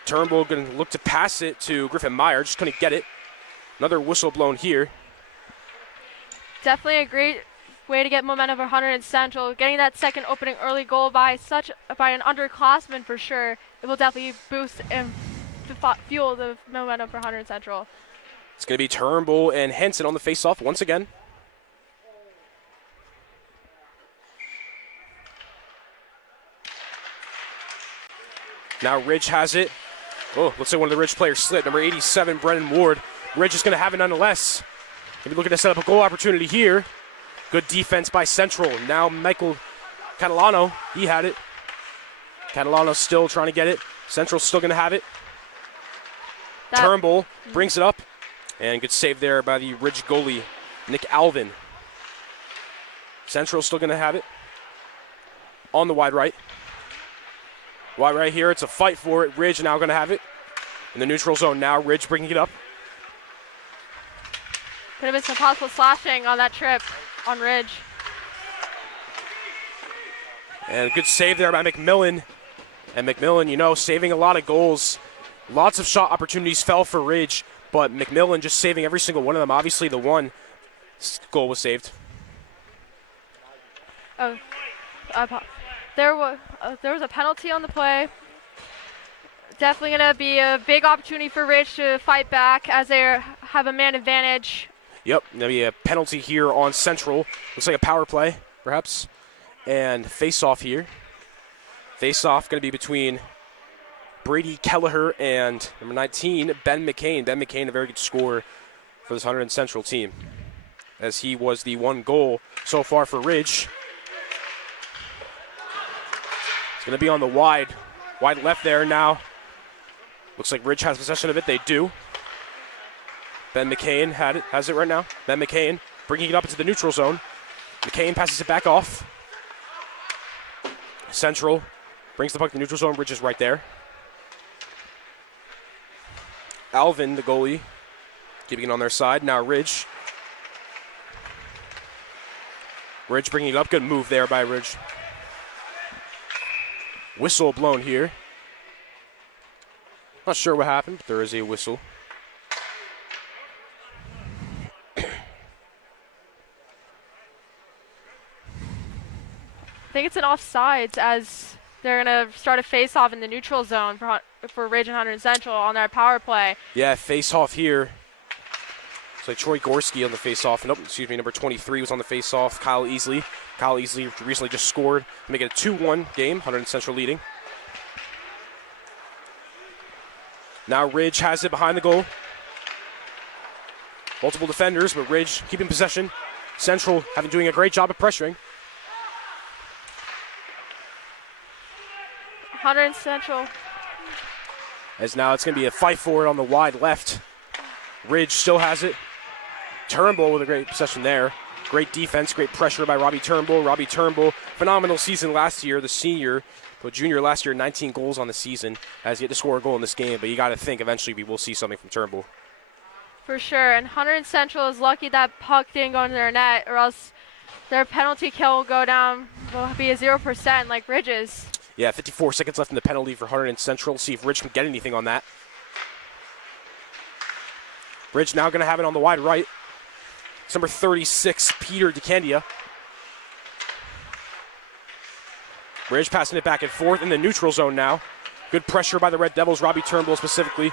Turnbull going to look to pass it to Griffin Meyer. Just couldn't get it. Another whistle blown here. Definitely a great way to get momentum for Hunterdon Central. Getting that second opening early goal by an underclassman for sure. It will definitely boost and fuel the momentum for Hunterdon Central. It's going to be Turnbull and Henson on the face-off once again. Now Ridge has it. Oh, looks like one of the Ridge players slipped. Number 87, Brennan Ward. Ridge is going to have it nonetheless. Maybe looking to set up a goal opportunity here. Good defense by Central. Now Michael Catalano, he had it. Catalano still trying to get it. Central's still going to have it. Turnbull brings it up. And good save there by the Ridge goalie, Nick Alvin. Central's still going to have it. On the wide right. Wide right here, it's a fight for it. Ridge now going to have it. In the neutral zone now, Ridge bringing it up. Could have been some possible slashing on that trip on Ridge. And a good save there by McMillan. And McMillan, you know, saving a lot of goals. Lots of shot opportunities fell for Ridge, but McMillan just saving every single one of them. Obviously, the one goal was saved. There was a penalty on the play. Definitely going to be a big opportunity for Ridge to fight back as they have a man advantage. Yep, there'll be a penalty here on Central. Looks like a power play, perhaps. And face-off here. Face-off going to be between Brady Kelleher and number 19, Ben McCain. Ben McCain, a very good scorer for this Hunterdon Central team, as he was the one goal so far for Ridge. It's going to be on the wide left there now. Looks like Ridge has possession of it. They do. Ben McCain has it right now. Ben McCain bringing it up into the neutral zone. McCain passes it back off. Central brings the puck to the neutral zone. Ridge is right there. Alvin, the goalie, keeping it on their side. Now Ridge. Ridge bringing it up. Good move there by Ridge. Whistle blown here. Not sure what happened, but there is a whistle. I think it's an offsides as they're going to start a face-off in the neutral zone for Ridge and Hunterdon Central on their power play. Yeah, face-off here. So Troy Gorski on the face-off. Nope, excuse me, number 23 was on the face-off. Kyle Easley. Kyle Easley recently just scored to make it a 2-1 game. Hunterdon Central leading. Now Ridge has it behind the goal. Multiple defenders, but Ridge keeping possession. Central doing a great job of pressuring. Hunterdon Central. As now it's going to be a fight for it on the wide left. Ridge still has it. Turnbull with a great possession there. Great defense, great pressure by Robbie Turnbull. Robbie Turnbull, phenomenal season last year, the senior. But junior last year, 19 goals on the season. Has yet to score a goal in this game, but you got to think eventually we will see something from Turnbull. For sure, and Hunterdon Central is lucky that puck didn't go into their net, or else their penalty kill will go down, will be a 0% like Ridge's. Yeah, 54 seconds left in the penalty for Hunterdon Central. See if Ridge can get anything on that. Ridge now going to have it on the wide right. It's number 36, Peter DeCandia. Ridge passing it back and forth in the neutral zone now. Good pressure by the Red Devils, Robbie Turnbull specifically.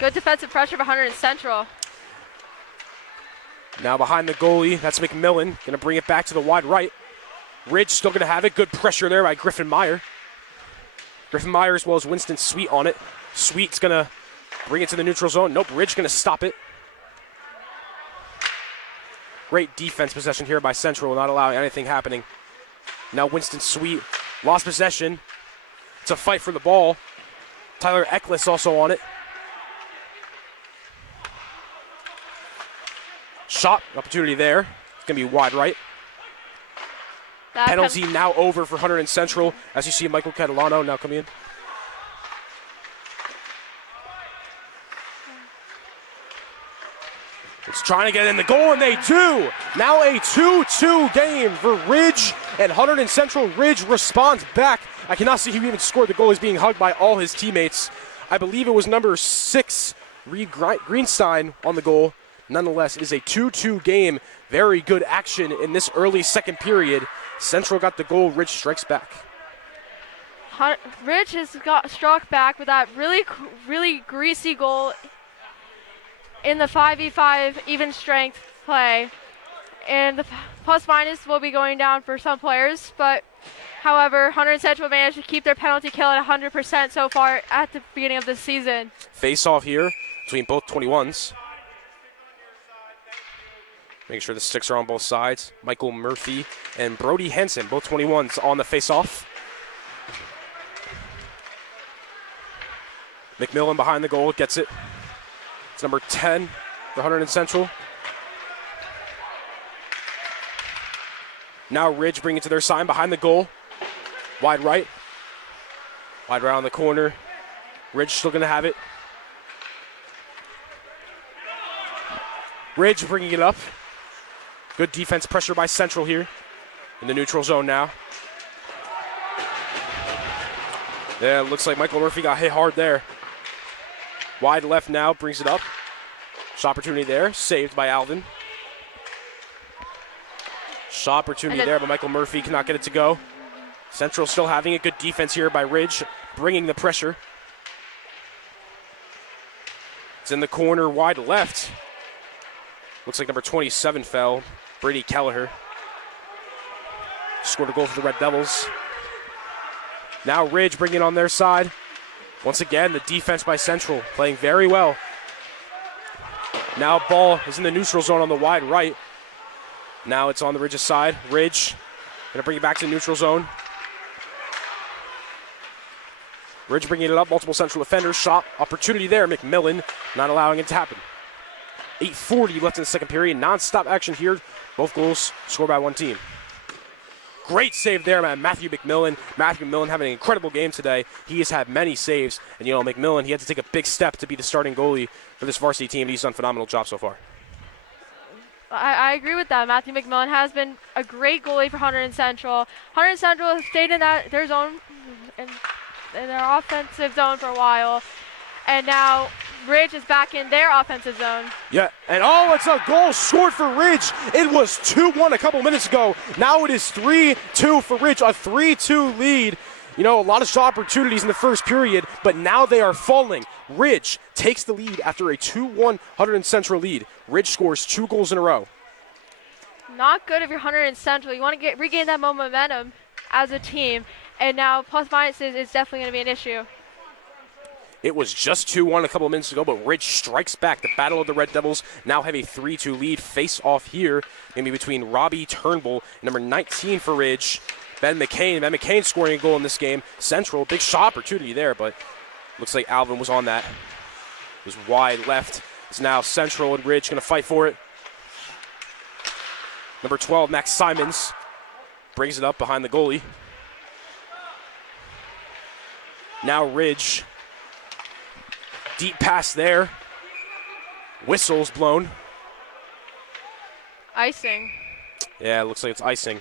Good defensive pressure by Hunterdon Central. Now behind the goalie, that's McMillan. Going to bring it back to the wide right. Ridge still going to have it. Good pressure there by Griffin Meyer. Griffin Meyer as well as Winston Sweet on it. Sweet's going to bring it to the neutral zone. Nope, Ridge going to stop it. Great defense possession here by Central, not allowing anything happening. Now Winston Sweet lost possession. It's a fight for the ball. Tyler Eckles also on it. Shot opportunity there. It's going to be wide right. Penalty now over for Hunterdon Central as you see Michael Catalano now come in. It's trying to get in the goal, and they do. Now a 2-2 game for Ridge and Hunterdon Central. Ridge responds back. I cannot see who even scored the goal. He's being hugged by all his teammates. I believe it was number 6, Reed Greenstein on the goal. Nonetheless, it is a 2-2 game. Very good action in this early second period. Central got the goal. Ridge strikes back. Ridge has struck back with that really greasy goal in the 5v5 even strength play. And the plus minus will be going down for some players, but however, Hunterdon Central managed to keep their penalty kill at 100% so far at the beginning of this season. Face off here between both 21s. Making sure the sticks are on both sides. Michael Murphy and Brody Henson, both 21s on the face-off. McMillan behind the goal, gets it. It's number 10 for Hunterdon Central. Now Ridge bringing it to their side behind the goal. Wide right. Wide right on the corner. Ridge still going to have it. Ridge bringing it up. Good defense pressure by Central here in the neutral zone now. Yeah, it looks like Michael Murphy got hit hard there. Wide left now, brings it up. Shot opportunity there, saved by Alvin. Shot opportunity there, but Michael Murphy cannot get it to go. Central still having a good defense here by Ridge, bringing the pressure. It's in the corner, wide left. Looks like number 27 fell. Brady Kelleher scored a goal for the Red Devils. Now Ridge bringing it on their side. Once again, the defense by Central playing very well. Now ball is in the neutral zone on the wide right. Now it's on the Ridge's side. Ridge gonna bring it back to the neutral zone. Ridge bringing it up, multiple Central defenders, shot opportunity there. McMillan not allowing it to happen. 8:40 left in the second period, non-stop action here. Both goals scored by one team. Great save there by Matthew McMillan. Matthew McMillan having an incredible game today. He has had many saves, and McMillan, he had to take a big step to be the starting goalie for this varsity team. He's done a phenomenal job so far. I agree with that. Matthew McMillan has been a great goalie for Hunterdon Central. Hunterdon Central has stayed in their zone, in their offensive zone for a while, and now Ridge is back in their offensive zone. Yeah, and it's a goal scored for Ridge. It was 2-1 a couple minutes ago. Now it is 3-2 for Ridge, a 3-2 lead. A lot of shot opportunities in the first period, but now they are falling. Ridge takes the lead after a 2-1 Hunterdon Central lead. Ridge scores 2 goals in a row. Not good if you're Hunterdon Central. You want to regain that momentum as a team, and now plus minuses is definitely going to be an issue. It was just 2-1 a couple of minutes ago, but Ridge strikes back. The Battle of the Red Devils now have a 3-2 lead. Face off here, maybe between Robbie Turnbull, number 19 for Ridge. Ben McCain. Ben McCain scoring a goal in this game. Central, big shot opportunity there, but looks like Alvin was on that. It was wide left. It's now Central and Ridge going to fight for it. Number 12, Max Simons, brings it up behind the goalie. Now Ridge. Deep pass there. Whistle's blown. Icing. Yeah, it looks like it's icing.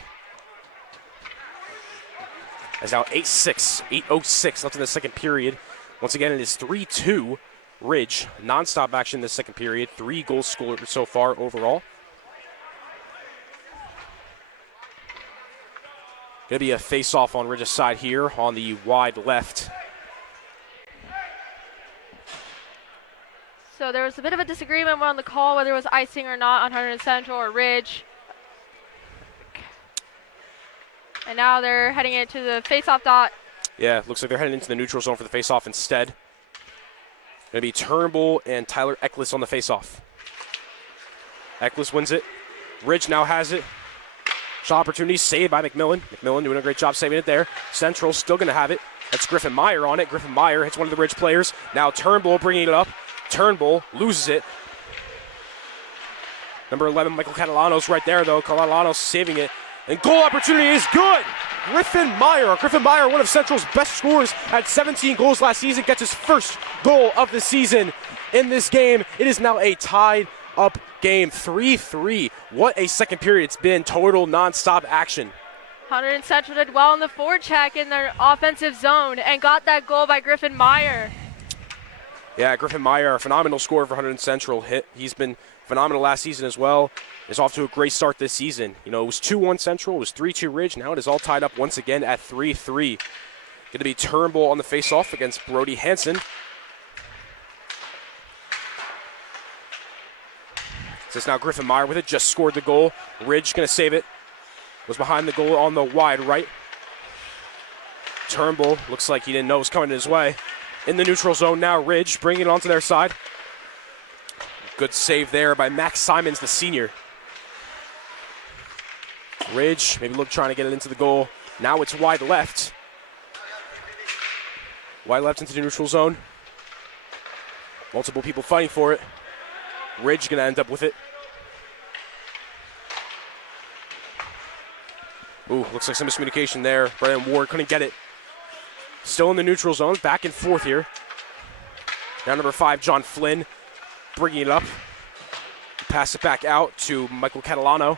It's now 8:06 left in the second period. Once again, it is 3-2 Ridge. Non-stop action in the second period. 3 goals scored so far overall. Going to be a face-off on Ridge's side here on the wide left. So there was a bit of a disagreement on the call whether it was icing or not on Hunterdon Central or Ridge. And now they're heading into the face-off dot. Yeah, looks like they're heading into the neutral zone for the face-off instead. Going to be Turnbull and Tyler Eckles on the face-off. Eckles wins it. Ridge now has it. Shot opportunity saved by McMillan. McMillan doing a great job saving it there. Central still going to have it. That's Griffin Meyer on it. Griffin Meyer hits one of the Ridge players. Now Turnbull bringing it up. Turnbull loses it. Number 11, Michael Catalano's right there, though. Catalano's saving it. And goal opportunity is good. Griffin Meyer, one of Central's best scorers at 17 goals last season, gets his first goal of the season in this game. It is now a tied up game, 3-3. What a second period it's been. Total non-stop action. Hunterdon Central did well in the forecheck in their offensive zone and got that goal by Griffin Meyer. Yeah, Griffin Meyer, a phenomenal scorer for Hunterdon Central. He's been phenomenal last season as well. Is off to a great start this season. It was 2-1 Central, it was 3-2 Ridge. Now it is all tied up once again at 3-3. Going to be Turnbull on the face-off against Brody Hansen. So it's now Griffin Meyer with it, just scored the goal. Ridge going to save it. Was behind the goal on the wide right. Turnbull looks like he didn't know it was coming his way. In the neutral zone now, Ridge bringing it onto their side. Good save there by Max Simons, the senior. Ridge maybe trying to get it into the goal. Now it's wide left. Wide left into the neutral zone. Multiple people fighting for it. Ridge going to end up with it. Ooh, looks like some miscommunication there. Brian Ward couldn't get it. Still in the neutral zone, back and forth here. Now number 5, John Flynn, bringing it up. Pass it back out to Michael Catalano.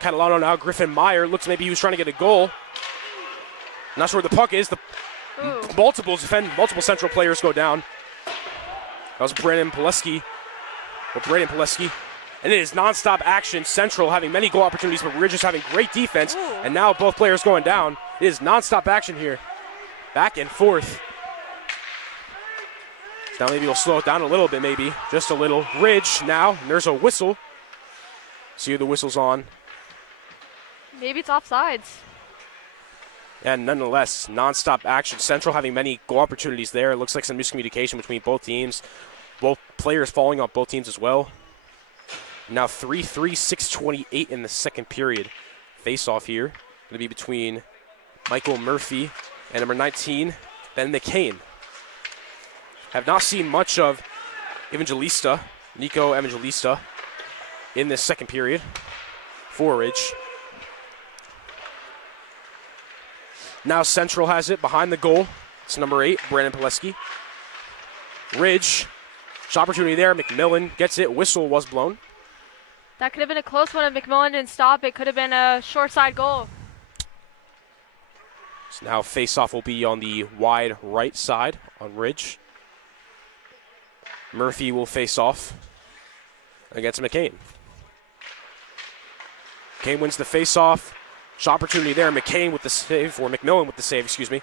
Catalano now, Griffin Meyer. Looks maybe he was trying to get a goal. Not sure where the puck is. Multiple Central players go down. That was Braden Pileski. And it is nonstop action. Central having many goal opportunities, but Ridge is having great defense. And now both players going down. It is nonstop action here. Back and forth. Now maybe we'll slow it down a little bit, maybe. Just a little. Ridge now. And there's a whistle. See who the whistle's on. Maybe it's offsides. And nonetheless, nonstop action. Central having many goal opportunities there. It looks like some miscommunication between both teams. Both players falling on both teams as well. Now 3-3, 6:28 in the second period. Face-off here. Going to be between Michael Murphy and number 19, Ben McCain. Have not seen much of Nico Evangelista in this second period for Ridge. Now Central has it behind the goal. It's number 8, Brandon Pileski. Ridge, shot opportunity there. McMillan gets it. Whistle was blown. That could have been a close one if McMillan didn't stop. It could have been a short side goal. So now face-off will be on the wide right side on Ridge. Murphy will face off against McCain. McCain wins the face-off. Shot opportunity there. McCain with the save, or McMillan with the save, excuse me.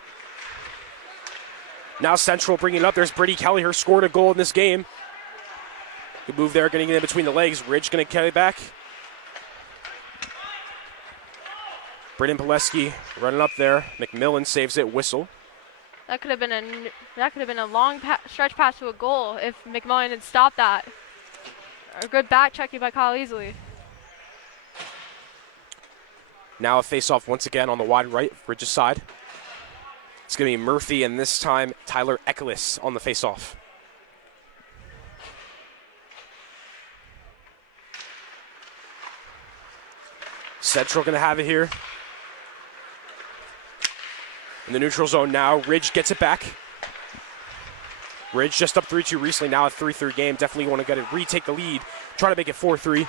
Now Central bringing it up. There's Brady Kelleher, scored a goal in this game. Good move there, getting it in between the legs. Ridge going to carry it back. Brendan Pileski running up there. McMillan saves it. Whistle. That could have been a long stretch pass to a goal if McMillan had stopped that. A good back checking by Kyle Easley. Now a face-off once again on the wide right, Ridge's side. It's going to be Murphy, and this time Tyler Eckles on the face-off. Central going to have it here. In the neutral zone now, Ridge gets it back. Ridge just up 3-2 recently, now a 3-3 game. Definitely want to get it, retake the lead, try to make it 4-3.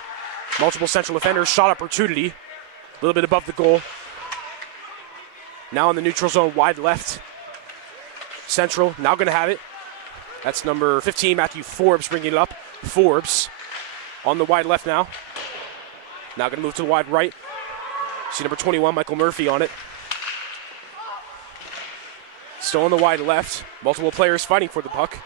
Multiple Central defenders, shot opportunity. A little bit above the goal. Now in the neutral zone, wide left. Central now going to have it. That's number 15, Matthew Forbes, bringing it up. Forbes on the wide left now. Now going to move to the wide right. See number 21, Michael Murphy on it. Still on the wide left. Multiple players fighting for the puck.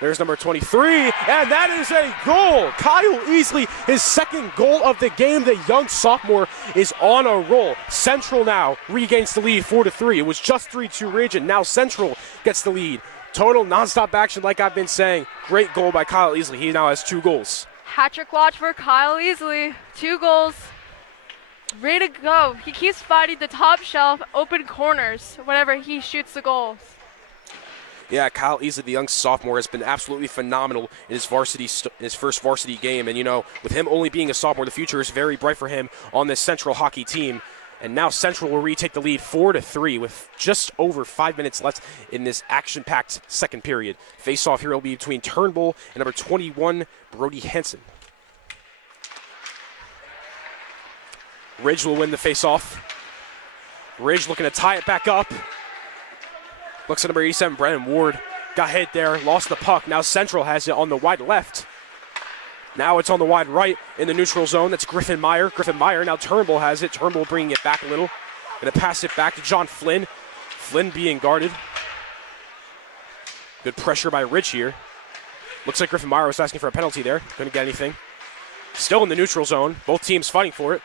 There's number 23, and that is a goal. Kyle Easley, his second goal of the game. The young sophomore is on a roll. Central now regains the lead 4-3. It was just 3-2 Ridge, and now Central gets the lead. Total nonstop action, like I've been saying. Great goal by Kyle Easley. He now has 2 goals. Hat-trick watch for Kyle Easley. 2 goals. Ready to go. He keeps fighting the top shelf, open corners whenever he shoots the goals. Yeah, Kyle Easley, the young sophomore, has been absolutely phenomenal in his first varsity game. And, you know, with him only being a sophomore, the future is very bright for him on this Central hockey team. And now Central will retake the lead 4-3 with just over 5 minutes left in this action-packed second period. Face-off here will be between Turnbull and number 21, Brody Henson. Ridge will win the face-off. Ridge looking to tie it back up. Looks at number 87, Brennan Ward. Got hit there, lost the puck. Now Central has it on the wide left. Now it's on the wide right in the neutral zone. That's Griffin Meyer. Griffin Meyer, now Turnbull has it. Turnbull bringing it back a little. Going to pass it back to John Flynn. Flynn being guarded. Good pressure by Ridge here. Looks like Griffin Meyer was asking for a penalty there. Couldn't get anything. Still in the neutral zone. Both teams fighting for it.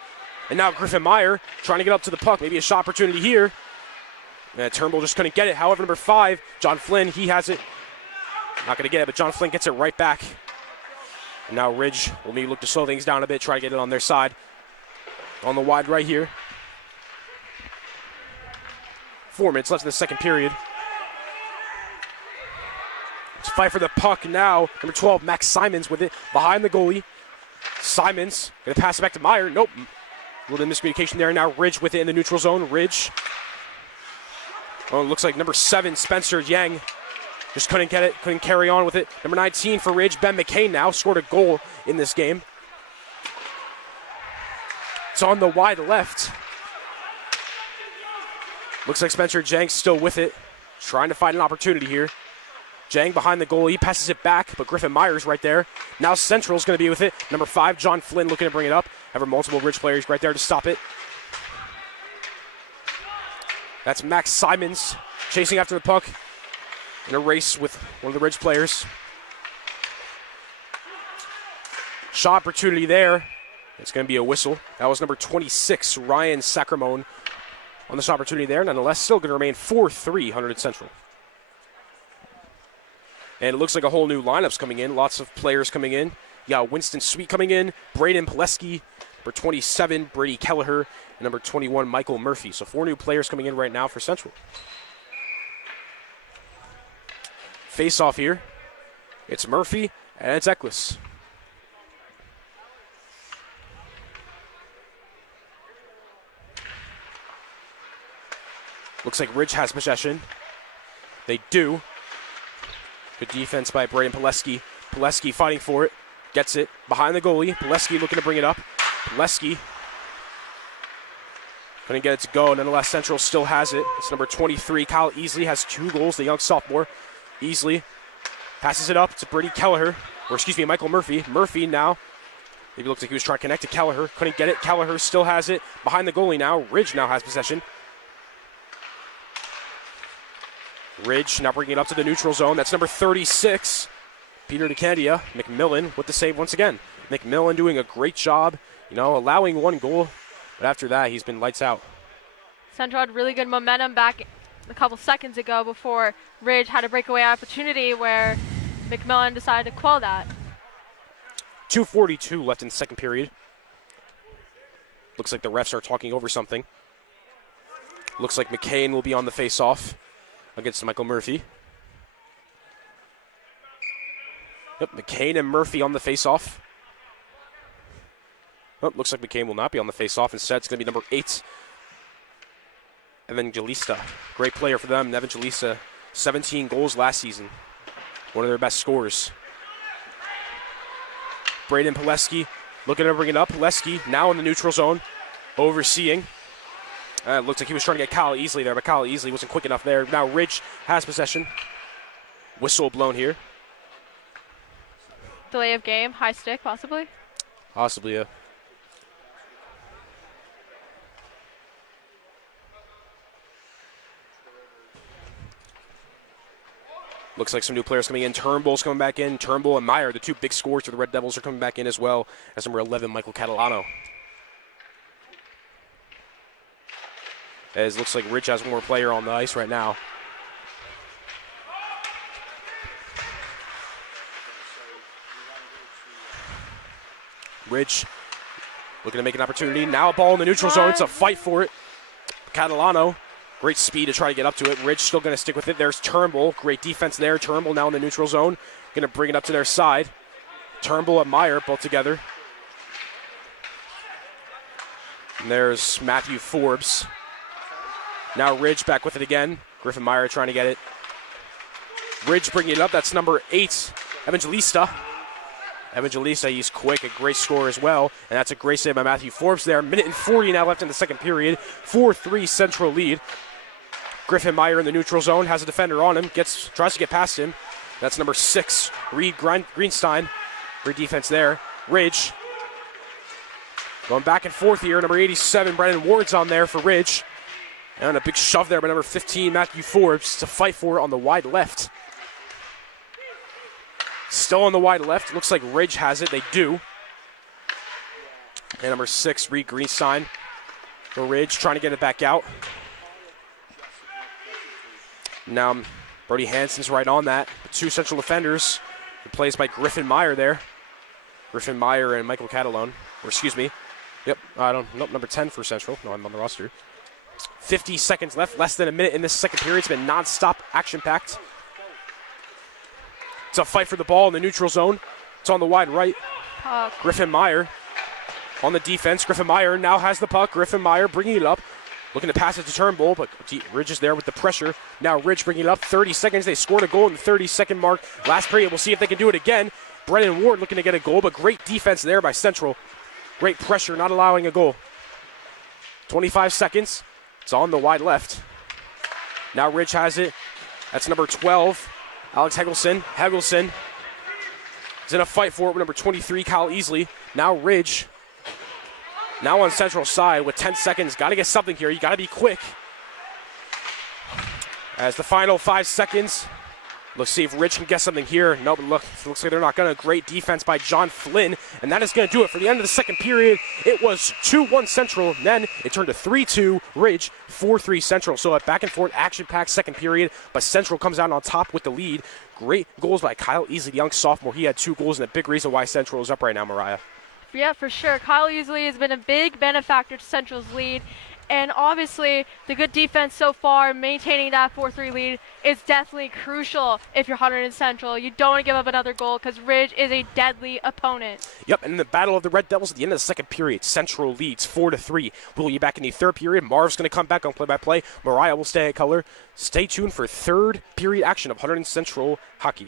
And now Griffin Meyer trying to get up to the puck. Maybe a shot opportunity here. Turnbull just couldn't get it. However, number 5, John Flynn, he has it. Not going to get it, but John Flynn gets it right back. And now Ridge will maybe look to slow things down a bit, try to get it on their side. On the wide right here. 4 minutes left in the second period. Let's fight for the puck now. Number 12, Max Simons with it behind the goalie. Simons going to pass it back to Meyer. Nope. A little miscommunication there. Now Ridge with it in the neutral zone. Ridge. Oh, it looks like number 7, Spencer Yang, just couldn't get it, couldn't carry on with it. Number 19 for Ridge, Ben McCain now scored a goal in this game. It's on the wide left. Looks like Spencer Yang still with it, trying to find an opportunity here. Jang behind the goal, he passes it back, but Griffin Meyer's right there. Now Central's going to be with it. Number 5, John Flynn looking to bring it up. Have multiple Ridge players right there to stop it. That's Max Simons chasing after the puck in a race with one of the Ridge players. Shot opportunity there. It's going to be a whistle. That was number 26, Ryan Sacramone, on this opportunity there. Nonetheless, still going to remain 4-3 Hunterdon Central. And it looks like a whole new lineup's coming in. Lots of players coming in. You got Winston Sweet coming in, Braden Pileski, number 27, Brady Kelleher, and number 21, Michael Murphy. So 4 new players coming in right now for Central. face off here. It's Murphy and it's Eckles. Looks like Ridge has possession. They do. Good defense by Braden Pileski. Pileski fighting for it. Gets it behind the goalie. Pileski looking to bring it up. Pileski couldn't get it to go. Nonetheless, Central still has it. It's number 23. Kyle Easley has 2 goals, the young sophomore. Easley passes it up to Brady Kelleher. Michael Murphy. Murphy now. Maybe looks like he was trying to connect to Kelleher. Couldn't get it. Kelleher still has it. Behind the goalie now. Ridge now has possession. Ridge now bringing it up to the neutral zone. That's number 36. Peter DeCandia. McMillan with the save once again. McMillan doing a great job, allowing 1 goal. But after that, he's been lights out. Central had really good momentum back a couple seconds ago before Ridge had a breakaway opportunity where McMillan decided to quell that. 2:42 left in the second period. Looks like the refs are talking over something. Looks like McCain will be on the face-off against Michael Murphy. Yep, McCain and Murphy on the face-off. Oh, looks like McCain will not be on the face-off. Instead, it's going to be number 8, Evangelista. Great player for them. Evangelista, 17 goals last season. One of their best scorers. Braden Pileski looking to bring it up. Pileski now in the neutral zone, overseeing. It looks like he was trying to get Kyle Easley there, but Kyle Easley wasn't quick enough there. Now Ridge has possession. Whistle blown here. Delay of game, high stick, possibly? Possibly, yeah. Looks like some new players coming in. Turnbull's coming back in. Turnbull and Meyer, the 2 big scorers for the Red Devils, are coming back in as well as number 11, Michael Catalano. As looks like Ridge has one more player on the ice right now. Ridge looking to make an opportunity. Now a ball in the neutral zone. It's a fight for it. Catalano, great speed to try to get up to it. Ridge still going to stick with it. There's Turnbull. Great defense there. Turnbull now in the neutral zone. Going to bring it up to their side. Turnbull and Meyer both together. And there's Matthew Forbes. Now Ridge back with it again. Griffin Meyer trying to get it. Ridge bringing it up. That's number 8, Evangelista. Evangelista, he's quick, a great score as well. And that's a great save by Matthew Forbes there. 1:40 now left in the second period. 4-3 Central lead. Griffin Meyer in the neutral zone, has a defender on him, tries to get past him. That's number 6, Reed Greenstein. Great defense there. Ridge going back and forth here. Number 87, Brennan Ward's on there for Ridge. And a big shove there by number 15, Matthew Forbes, to fight for it on the wide left. Still on the wide left. Looks like Ridge has it. They do. And number 6, Reed Greenstein for Ridge, trying to get it back out. Now Brody Hansen's right on that. The 2 Central defenders, replaced by Griffin Meyer there. Griffin Meyer and Michael Catalone. Or excuse me. Yep, number 10 for Central. No, I'm on the roster. 50 seconds left, less than a minute in this second period. It's been non-stop, action-packed. It's a fight for the ball in the neutral zone. It's on the wide right. Griffin Meyer on the defense. Griffin Meyer now has the puck. Griffin Meyer bringing it up. Looking to pass it to Turnbull, but Ridge is there with the pressure. Now Ridge bringing it up. 30 seconds. They scored a goal in the 30-second mark. Last period, we'll see if they can do it again. Brennan Ward looking to get a goal, but great defense there by Central. Great pressure, not allowing a goal. 25 seconds. It's on the wide left. Now Ridge has it. That's number 12, Alex Hegelson. Hegelson is in a fight for it with number 23, Kyle Easley. Now Ridge. Now on Central side with 10 seconds. Got to get something here. You got to be quick. As the final 5 seconds. Let's see if Ridge can get something here. Nope, looks like they're not going to. Great defense by John Flynn. And that is going to do it for the end of the second period. It was 2-1 Central. And then it turned to 3-2 Ridge, 4-3 Central. So a back and forth action-packed second period. But Central comes out on top with the lead. Great goals by Kyle Easley, the young sophomore. He had 2 goals and a big reason why Central is up right now, Mariah. Yeah, for sure. Kyle Easley has been a big benefactor to Central's lead. And obviously, the good defense so far, maintaining that 4-3 lead, is definitely crucial if you're Hunterdon Central. You don't want to give up another goal because Ridge is a deadly opponent. Yep, and in the battle of the Red Devils at the end of the second period, Central leads 4-3. We'll be back in the third period. Marv's going to come back on play-by-play. Mariah will stay at color. Stay tuned for third period action of Hunterdon Central hockey.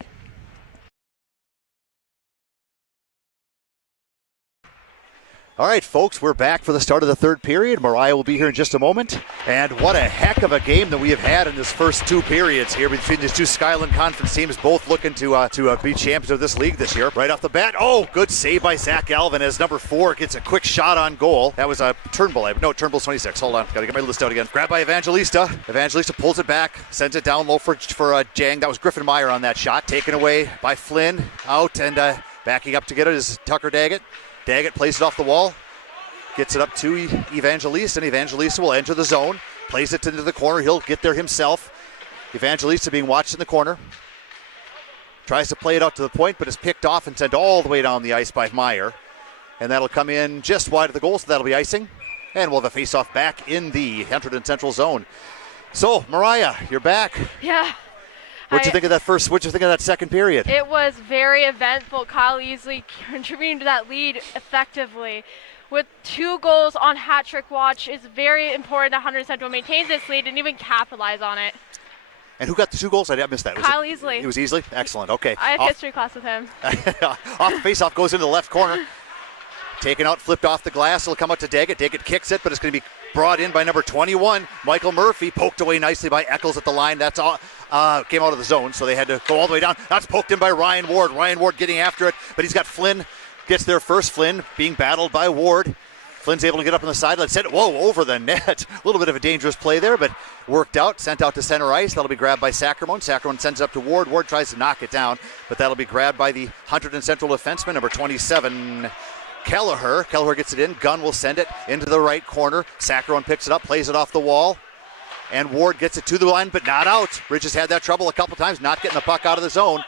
All right, folks, we're back for the start of the third period. Mariah will be here in just a moment. And what a heck of a game that we have had in this first two periods here between these two Skyland Conference teams, both looking to be champions of this league this year. Right off the bat, good save by Zach Alvin as number 4 gets a quick shot on goal. That was a Turnbull. No, Turnbull's 26. Hold on, gotta get my list out again. Grabbed by Evangelista. Evangelista pulls it back, sends it down low for Jang. That was Griffin Meyer on that shot. Taken away by Flynn, out and backing up to get it is Tucker Daggett. Daggett plays it off the wall, gets it up to Evangelista, and Evangelista will enter the zone, plays it into the corner. He'll get there himself. Evangelista being watched in the corner. Tries to play it out to the point, but is picked off and sent all the way down the ice by Meyer. And that'll come in just wide of the goal, so that'll be icing. And we'll have a face-off back in the Hunterdon Central zone. So, Mariah, you're back. Yeah. What'd you think of that second period? It was very eventful. Kyle Easley contributing to that lead effectively. With 2 goals on hat trick watch, it's very important that Hunterdon Central maintains this lead and even capitalize on it. And who got the 2 goals? I missed that. Kyle Easley. It was Easley? Excellent. Okay. I have history class with him. Off the face-off, goes into the left corner. Taken out, flipped off the glass. It'll come out to Daggett. Daggett kicks it, but it's going to be brought in by number 21, Michael Murphy. Poked away nicely by Eccles at the line. That's all. Came out of the zone, so they had to go all the way down. That's poked in by Ryan Ward. Ryan Ward getting after it, but he's got Flynn. Gets there first. Flynn being battled by Ward. Flynn's able to get up on the sideline. Send it, over the net. A little bit of a dangerous play there, but worked out. Sent out to center ice. That'll be grabbed by Sacramone. Sacramone sends it up to Ward. Ward tries to knock it down, but that'll be grabbed by the Hunterdon Central defenseman, number 27, Kelleher. Kelleher gets it in. Gunn will send it into the right corner. Sacramone picks it up, plays it off the wall. And Ward gets it to the line, but not out. Ridge has had that trouble a couple times, not getting the puck out of the zone.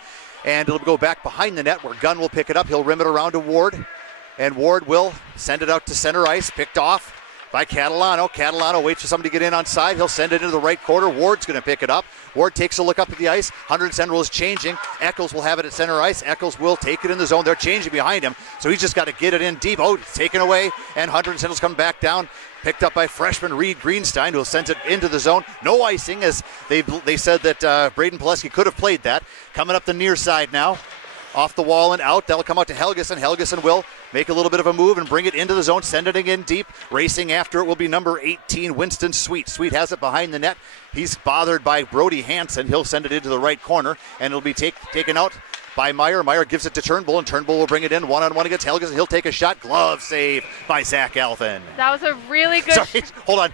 And it'll go back behind the net where Gunn will pick it up. He'll rim it around to Ward. And Ward will send it out to center ice, picked off by Catalano. Catalano waits for somebody to get in on side. He'll send it into the right corner. Ward's going to pick it up. Ward takes a look up at the ice. Hunterdon Central is changing. Eccles will have it at center ice. Eccles will take it in the zone. They're changing behind him, so he's just got to get it in deep. It's taken away, and Hunterdon Central's coming back down. Picked up by freshman Reed Greenstein, who sends it into the zone. No icing, as they said that Braden Pileski could have played that. Coming up the near side now. Off the wall and out. That'll come out to Helgeson. Helgeson will make a little bit of a move and bring it into the zone, send it in deep. Racing after it will be number 18, Winston Sweet. Sweet has it behind the net. He's bothered by Brody Hansen. He'll send it into the right corner, and it'll be taken out by Meyer. Meyer gives it to Turnbull, and Turnbull will bring it in one-on-one against Helgeson. He'll take a shot. Glove save by Zach Alvin. That was a really good... Sorry, hold on.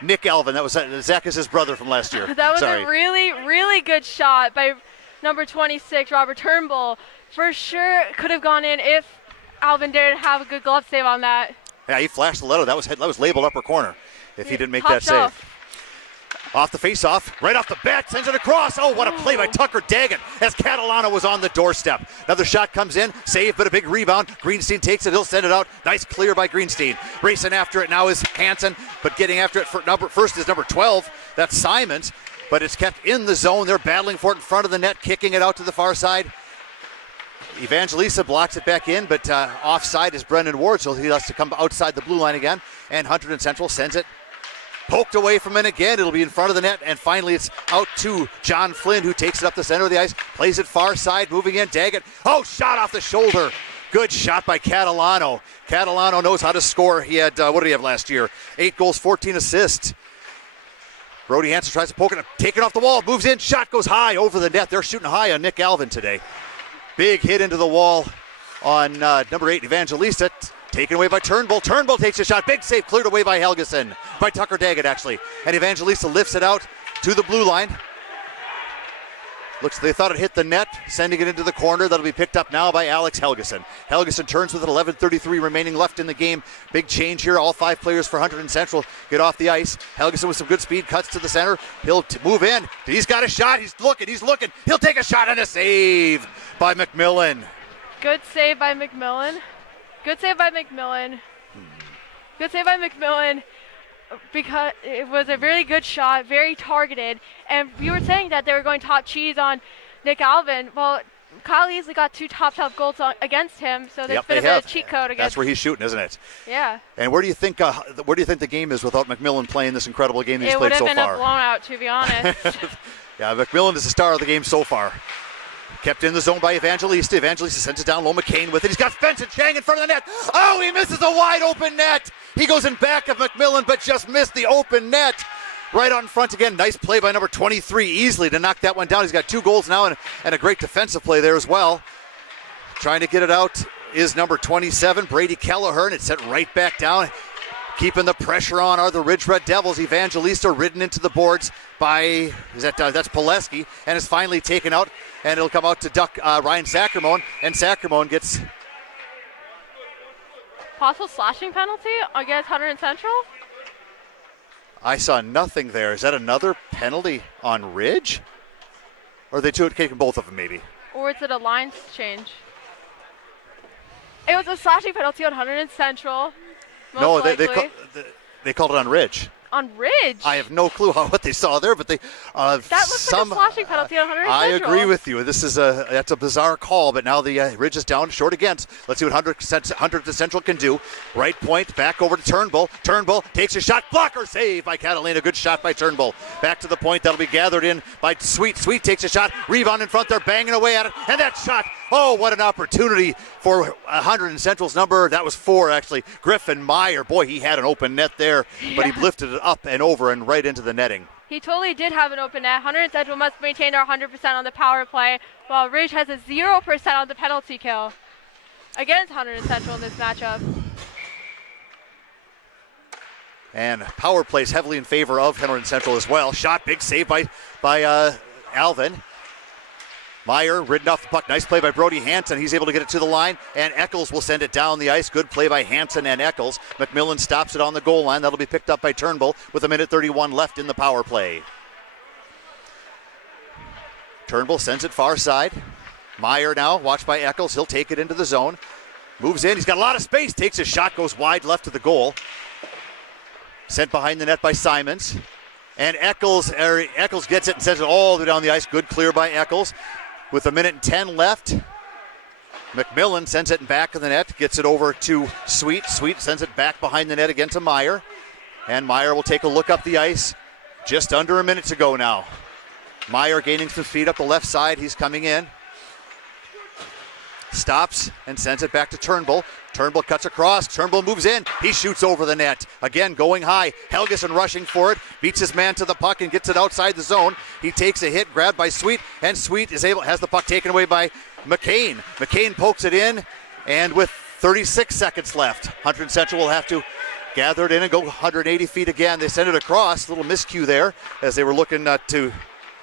Nick Alvin. That was Zach is his brother from last year. That was a really, really good shot by number 26, Robert Turnbull. For sure could have gone in if Alvin didn't have a good glove save on that. Yeah, he flashed the letter. That was labeled upper corner if he didn't make that save. Off the face-off, right off the bat, sends it across. What a play by Tucker Daggett as Catalano was on the doorstep. Another shot comes in, save, but a big rebound. Greenstein takes it, he'll send it out. Nice clear by Greenstein. Racing after it now is Hansen, but getting after it first is number 12. That's Simons, but it's kept in the zone. They're battling for it in front of the net, kicking it out to the far side. Evangelista blocks it back in, but offside is Brendan Ward, so he has to come outside the blue line again. And Hunterdon Central sends it poked away from it again. It'll be in front of the net, and finally it's out to John Flynn, who takes it up the center of the ice, plays it far side, moving in. Daggett, shot off the shoulder. Good shot by Catalano. Catalano knows how to score. He had, what did he have last year? 8 goals, 14 assists. Brody Hansen tries to poke it, take it off the wall, moves in, shot goes high over the net. They're shooting high on Nick Alvin today. Big hit into the wall on number 8, Evangelista. Taken away by Turnbull. Turnbull takes a shot. Big save cleared away by Helgeson. By Tucker Daggett, actually. And Evangelista lifts it out to the blue line. They thought it hit the net, sending it into the corner. That'll be picked up now by Alex Helgeson. Helgeson turns with it, 11:33 remaining left in the game. Big change here. All 5 players for Hunterdon Central get off the ice. Helgeson with some good speed, cuts to the center. He'll move in. He's got a shot. He's looking. He'll take a shot and a save by McMillan. Good save by McMillan. because it was a really good shot, very targeted. And you were saying that they were going top cheese on Nick Alvin. Well, Kyle Easley got 2 top goals against him, so there's been a bit of cheat code against. That's where he's shooting, isn't it? Yeah. And where do you think the game is without McMillan playing this incredible game that he's played so far? It would have been a blowout, to be honest. Yeah, McMillan is the star of the game so far. Kept in the zone by Evangelista. Evangelista sends it down low. McCain with it. He's got Spence and Chang in front of the net. Oh, he misses a wide open net. He goes in back of McMillan, but just missed the open net. Right out in front again. Nice play by number 23, Easley, to knock that one down. He's got 2 goals now and a great defensive play there as well. Trying to get it out is number 27, Brady Kelleher, and it's set right back down. Keeping the pressure on are the Ridge Red Devils. Evangelista ridden into the boards by, that's Pileski, and is finally taken out, and it'll come out to Ryan Sacramone, and Sacramone gets... Possible slashing penalty against Hunterdon Central? I saw nothing there. Is that another penalty on Ridge? Or are they taking both of them maybe? Or is it a lines change? It was a slashing penalty on Hunterdon Central. No, they called it on Ridge. On Ridge? I have no clue what they saw there, but they that looks like a slashing penalty on Hunterdon Central. I agree with you. That's a bizarre call, but now the Ridge is down short against. Let's see what Hunterdon Central can do. Right point, back over to Turnbull. Turnbull takes a shot, blocker save by Catalina. Good shot by Turnbull. Back to the point, that'll be gathered in by Sweet. Sweet takes a shot, rebound in front, they're banging away at it, and that shot, oh, what an opportunity for Hunterdon Central's number. That was 4 actually. Griffin Meyer, boy, he had an open net there, but he lifted it up and over and right into the netting. He totally did have an open net. Hunterdon Central must maintain their 100% on the power play, while Ridge has a 0% on the penalty kill against Hunterdon Central in this matchup. And power plays heavily in favor of Hunterdon Central as well. Shot, big save by Alvin. Meyer ridden off the puck. Nice play by Brody Hansen. He's able to get it to the line, and Eccles will send it down the ice. Good play by Hansen and Eccles. McMillan stops it on the goal line. That'll be picked up by Turnbull with 1:31 left in the power play. Turnbull sends it far side. Meyer now, watched by Eccles. He'll take it into the zone. Moves in. He's got a lot of space. Takes a shot, goes wide left to the goal. Sent behind the net by Simons. And Eccles gets it and sends it all the way down the ice. Good clear by Eccles. With 1:10 left, McMillan sends it back of the net, gets it over to Sweet. Sweet sends it back behind the net again to Meyer. And Meyer will take a look up the ice. Just under a minute to go now. Meyer gaining some speed up the left side. He's coming in. Stops and sends it back to Turnbull. Turnbull cuts across. Turnbull moves in. He shoots over the net. Again, going high. Helgeson rushing for it. Beats his man to the puck and gets it outside the zone. He takes a hit, grabbed by Sweet, and Sweet has the puck taken away by McCain. McCain pokes it in, and with 36 seconds left, Hunterdon Central will have to gather it in and go 180 feet again. They send it across. A little miscue there as they were looking to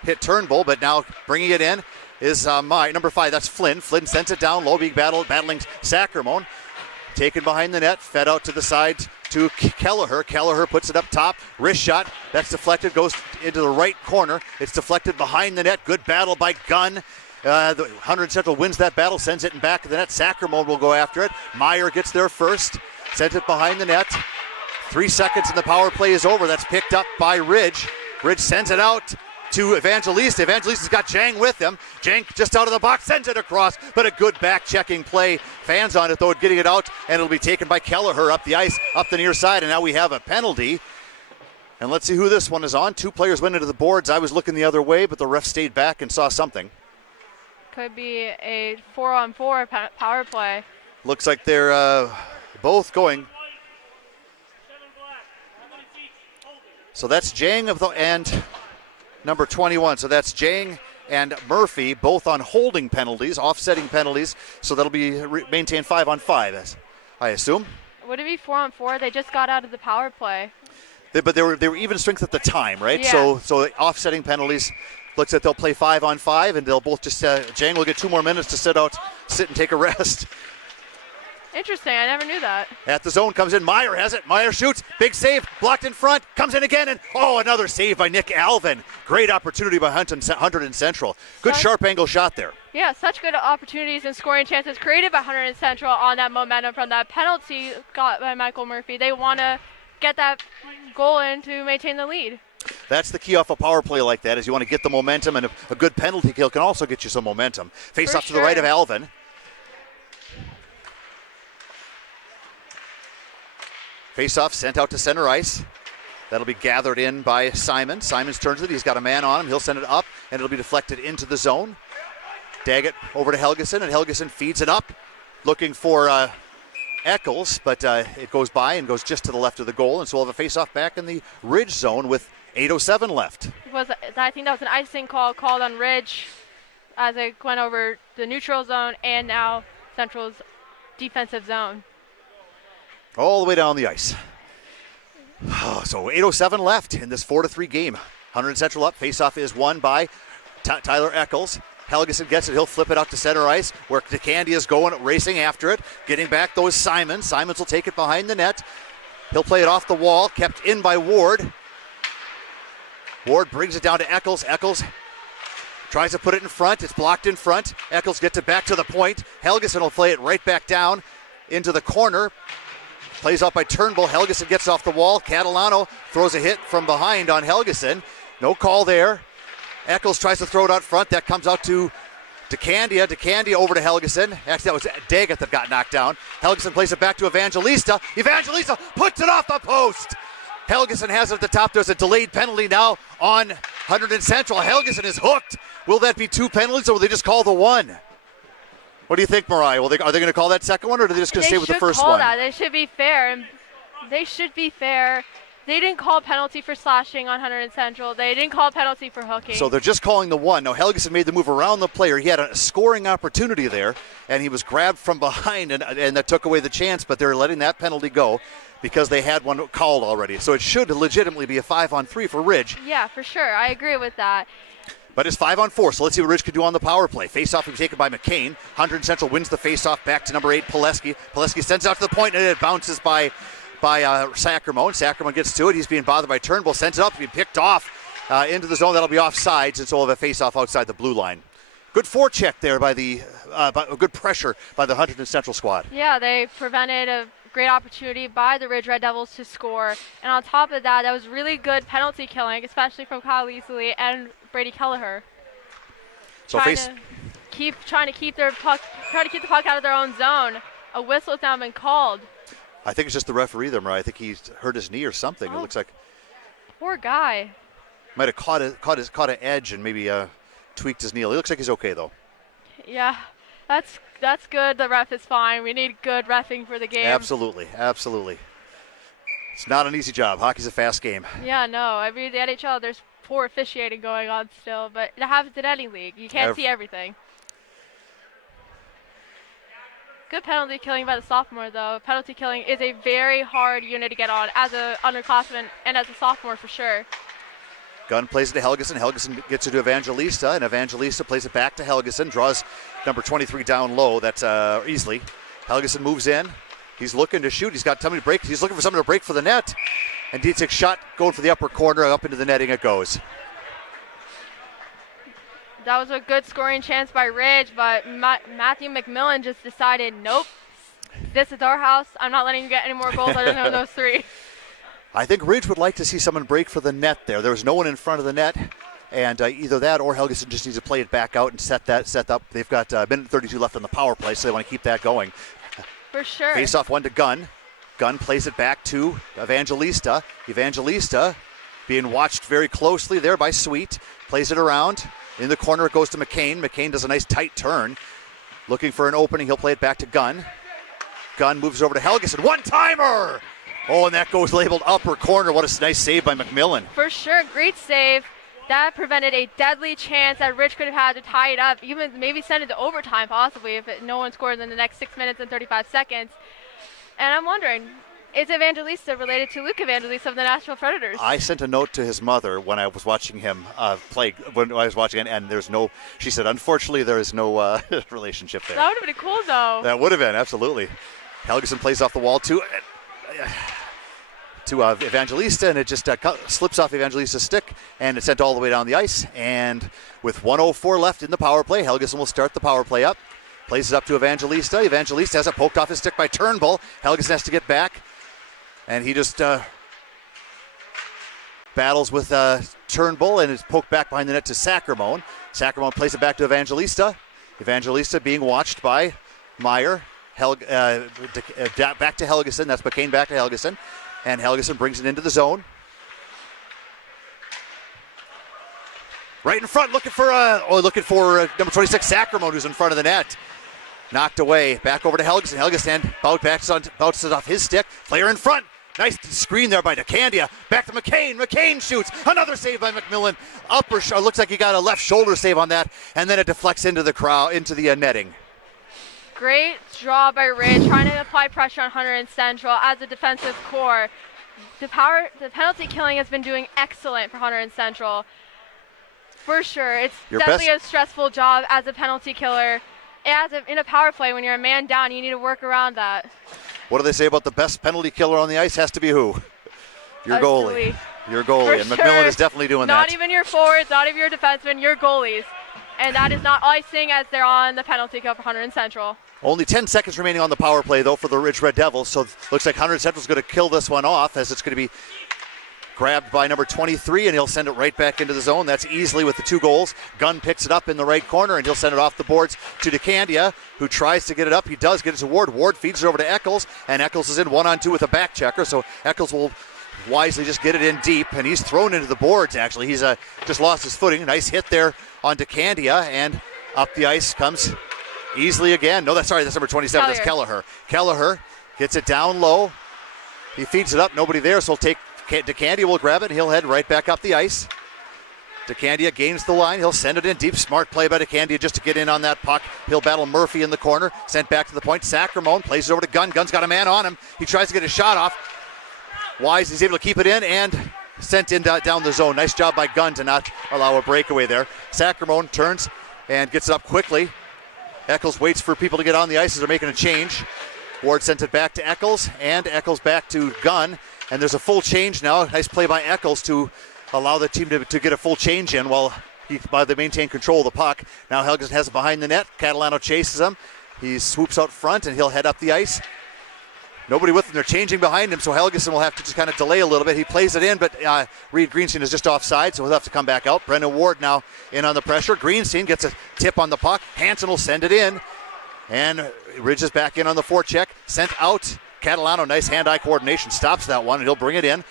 hit Turnbull, but now bringing it in is number 5. That's Flynn. Flynn sends it down low, battling Sacramone. Taken behind the net, fed out to the side to Kelleher. Kelleher puts it up top. Wrist shot. That's deflected, goes into the right corner. It's deflected behind the net. Good battle by Gunn. The Hunterdon Central wins that battle, sends it in back of the net. Sacramone will go after it. Meyer gets there first. Sends it behind the net. 3 seconds and the power play is over. That's picked up by Ridge. Ridge sends it out to Evangelista. Evangelista's got Jang with him. Jang just out of the box, sends it across, but a good back-checking play. Fans on it, though, getting it out, and it'll be taken by Kelleher up the ice, up the near side, and now we have a penalty. And let's see who this one is on. 2 players went into the boards. I was looking the other way, but the ref stayed back and saw something. Could be a 4-on-4 power play. Looks like they're both going. So that's Jang and number 21. So that's Jang and Murphy, both on holding penalties, offsetting penalties. So that'll be maintained 5-on-5, I assume. Would it be 4-on-4? They just got out of the power play. But they were even strength at the time, right? Yeah. So offsetting penalties. Looks like they'll play 5-on-5, and they'll both just Jang will get 2 more minutes to sit and take a rest. Interesting. I never knew that. At the zone comes in. Meyer has it. Meyer shoots. Big save. Blocked in front. Comes in again. And another save by Nick Alvin. Great opportunity by Hunterdon Central. Good sharp angle shot there. Yeah, such good opportunities and scoring chances created by Hunterdon Central on that momentum from that penalty got by Michael Murphy. They want to get that goal in to maintain the lead. That's the key off a power play like that, is you want to get the momentum, and a good penalty kill can also get you some momentum. Face off to the right of Alvin. Face off sent out to center ice. That'll be gathered in by Simon. Simons turns it. He's got a man on him. He'll send it up, and it'll be deflected into the zone. Daggett over to Helgeson, and Helgeson feeds it up, looking for Eccles, but it goes by and goes just to the left of the goal, and so we'll have a face-off back in the Ridge zone with 8:07 left. I think that was an icing call called on Ridge as it went over the neutral zone and now Central's defensive zone. All the way down the ice. So 8:07 left in this 4-3 game. Hunterdon Central up. Face-off is won by Tyler Eccles. Helgeson gets it. He'll flip it out to center ice where DeCandy is going, racing after it. Getting back those Simons. Simons will take it behind the net. He'll play it off the wall. Kept in by Ward. Ward brings it down to Eccles. Eccles tries to put it in front. It's blocked in front. Eccles gets it back to the point. Helgeson will play it right back down into the corner. Plays out by Turnbull. Helgeson gets off the wall. Catalano throws a hit from behind on Helgeson. No call there. Eccles tries to throw it out front. That comes out to DeCandia. DeCandia over to Helgeson. Actually, that was Daggett that got knocked down. Helgeson plays it back to Evangelista. Evangelista puts it off the post. Helgeson has it at the top. There's a delayed penalty now on Hunterdon Central. Helgeson is hooked. Will that be 2 penalties, or will they just call the 1? What do you think, Mariah? Are they going to call that second one, or are they just going to stay with the first one? They should be fair. They should be fair. They didn't call a penalty for slashing on Hunterdon Central. They didn't call a penalty for hooking. So they're just calling the 1. Now, Helgeson made the move around the player. He had a scoring opportunity there, and he was grabbed from behind, and that took away the chance, but they're letting that penalty go because they had one called already. So it should legitimately be a 5-on-3 for Ridge. Yeah, for sure. I agree with that. But it's 5-on-4, so let's see what Ridge could do on the power play. Face-off will be taken by McCain. Hunterdon Central wins the face-off back to number 8, Pileski. Pileski sends it out to the point, and it bounces by Sacramone. Sacramone gets to it. He's being bothered by Turnbull. Sends it up to be picked off into the zone. That'll be offsides, and so we'll have a face-off outside the blue line. Good forecheck there by good pressure by the Hunterdon Central squad. Yeah, they prevented a great opportunity by the Ridge Red Devils to score. And on top of that, that was really good penalty killing, especially from Kyle Leasley and Brady Kelleher. So trying to keep the puck out of their own zone. A whistle's now been called. I think it's just the referee there, Mariah. I think he's hurt his knee or something. Oh. It looks like Poor guy. might have caught an edge and maybe tweaked his knee. He looks like he's okay though. Yeah, that's good. The ref is fine. We need good reffing for the game. Absolutely. It's not an easy job. Hockey's a fast game. Yeah, no. I mean, the NHL, there's poor officiating going on still, but it happens in any league. You can't see everything. Good penalty killing by the sophomore, though. Penalty killing is a very hard unit to get on as an underclassman and as a sophomore for sure. Gunn plays it to Helgeson. Helgeson gets it to Evangelista, and Evangelista plays it back to Helgeson. Draws number 23 down low. That's easily. Helgeson moves in. He's looking to shoot. He's got somebody to break. He's looking for someone to break for the net. And Dietrich's shot going for the upper corner. Up into the netting it goes. That was a good scoring chance by Ridge, but Matthew McMillan just decided, nope, this is our house. I'm not letting you get any more goals other than those 3. I think Ridge would like to see someone break for the net there. There was no one in front of the net, and either that or Helgeson just needs to play it back out and set up. They've got a minute 32 left on the power play, so they want to keep that going. For sure. Face off one to Gunn. Gunn plays it back to Evangelista. Evangelista being watched very closely there by Sweet. Plays it around. In the corner, it goes to McCain. McCain does a nice tight turn. Looking for an opening. He'll play it back to Gunn. Gunn moves over to Helgeson. One-timer! Oh, and that goes labeled upper corner. What a nice save by McMillan. For sure. Great save. That prevented a deadly chance that Ridge could have had to tie it up, even maybe send it to overtime possibly if no one scores in the next 6 minutes and 35 seconds. And I'm wondering, is Evangelista related to Luke Evangelista of the Nashville Predators? I sent a note to his mother when I was watching him play, when I was watching it, and she said, unfortunately, there is no relationship there. That would have been cool, though. That would have been, absolutely. Helgeson plays off the wall to Evangelista, and it just slips off Evangelista's stick, and it's sent all the way down the ice. And with 1:04 left in the power play, Helgeson will start the power play up. Plays it up to Evangelista. Evangelista has it poked off his stick by Turnbull. Helgeson has to get back. And he just battles with Turnbull and is poked back behind the net to Sacramone. Sacramone plays it back to Evangelista. Evangelista being watched by Meyer. Back to Helgeson. That's McCain back to Helgeson. And Helgeson brings it into the zone. Right in front, looking for number 26, Sacramone, who's in front of the net. Knocked away. Back over to Helgeson. Helgeson bounces off his stick. Player in front. Nice screen there by DeCandia. Back to McCain. McCain shoots. Another save by McMillan. Looks like he got a left shoulder save on that, and then it deflects into the netting. Great draw by Ridge, trying to apply pressure on Hunter and Central as a defensive core. The penalty killing has been doing excellent for Hunter and Central. For sure, it's definitely a stressful job as a penalty killer. In a power play, when you're a man down, you need to work around that. What do they say about the best penalty killer on the ice? Has to be who? Your goalie. Your goalie. And McMillan is definitely doing that. Not even your forwards, not even your defensemen, your goalies. And that is not icing as they're on the penalty kill for Hunter and Central. Only 10 seconds remaining on the power play, though, for the Ridge Red Devils. So looks like Hunter and Central's going to kill this one off as it's going to be grabbed by number 23, and he'll send it right back into the zone. That's easily with the 2 goals. Gunn picks it up in the right corner, and he'll send it off the boards to DeCandia, who tries to get it up. He does get it to Ward. Ward feeds it over to Eccles, and Eccles is in 1-on-2 with a back checker, so Eccles will wisely just get it in deep, and he's thrown into the boards, actually. He's just lost his footing. Nice hit there on DeCandia, and up the ice comes easily again. No, that's number 27. That's Kelleher. Kelleher gets it down low. He feeds it up. Nobody there, so he'll take DeCandia will grab it. He'll head right back up the ice. DeCandia gains the line. He'll send it in deep. Smart play by DeCandia just to get in on that puck. He'll battle Murphy in the corner. Sent back to the point. Sacramone plays it over to Gunn. Gunn's got a man on him. He tries to get a shot off. Wise is able to keep it in and sent in down the zone. Nice job by Gunn to not allow a breakaway there. Sacramone turns and gets it up quickly. Eccles waits for people to get on the ice as they're making a change. Ward sent it back to Eccles, and Eccles back to Gunn. And there's a full change now. Nice play by Eccles to allow the team to get a full change in while they maintain control of the puck. Now Helgeson has it behind the net. Catalano chases him. He swoops out front, and he'll head up the ice. Nobody with him. They're changing behind him, so Helgeson will have to just kind of delay a little bit. He plays it in, but Reed Greenstein is just offside, so he'll have to come back out. Brendan Ward now in on the pressure. Greenstein gets a tip on the puck. Hansen will send it in, and Ridge is back in on the forecheck. Sent out. Catalano, nice hand-eye coordination, stops that one, and he'll bring it in.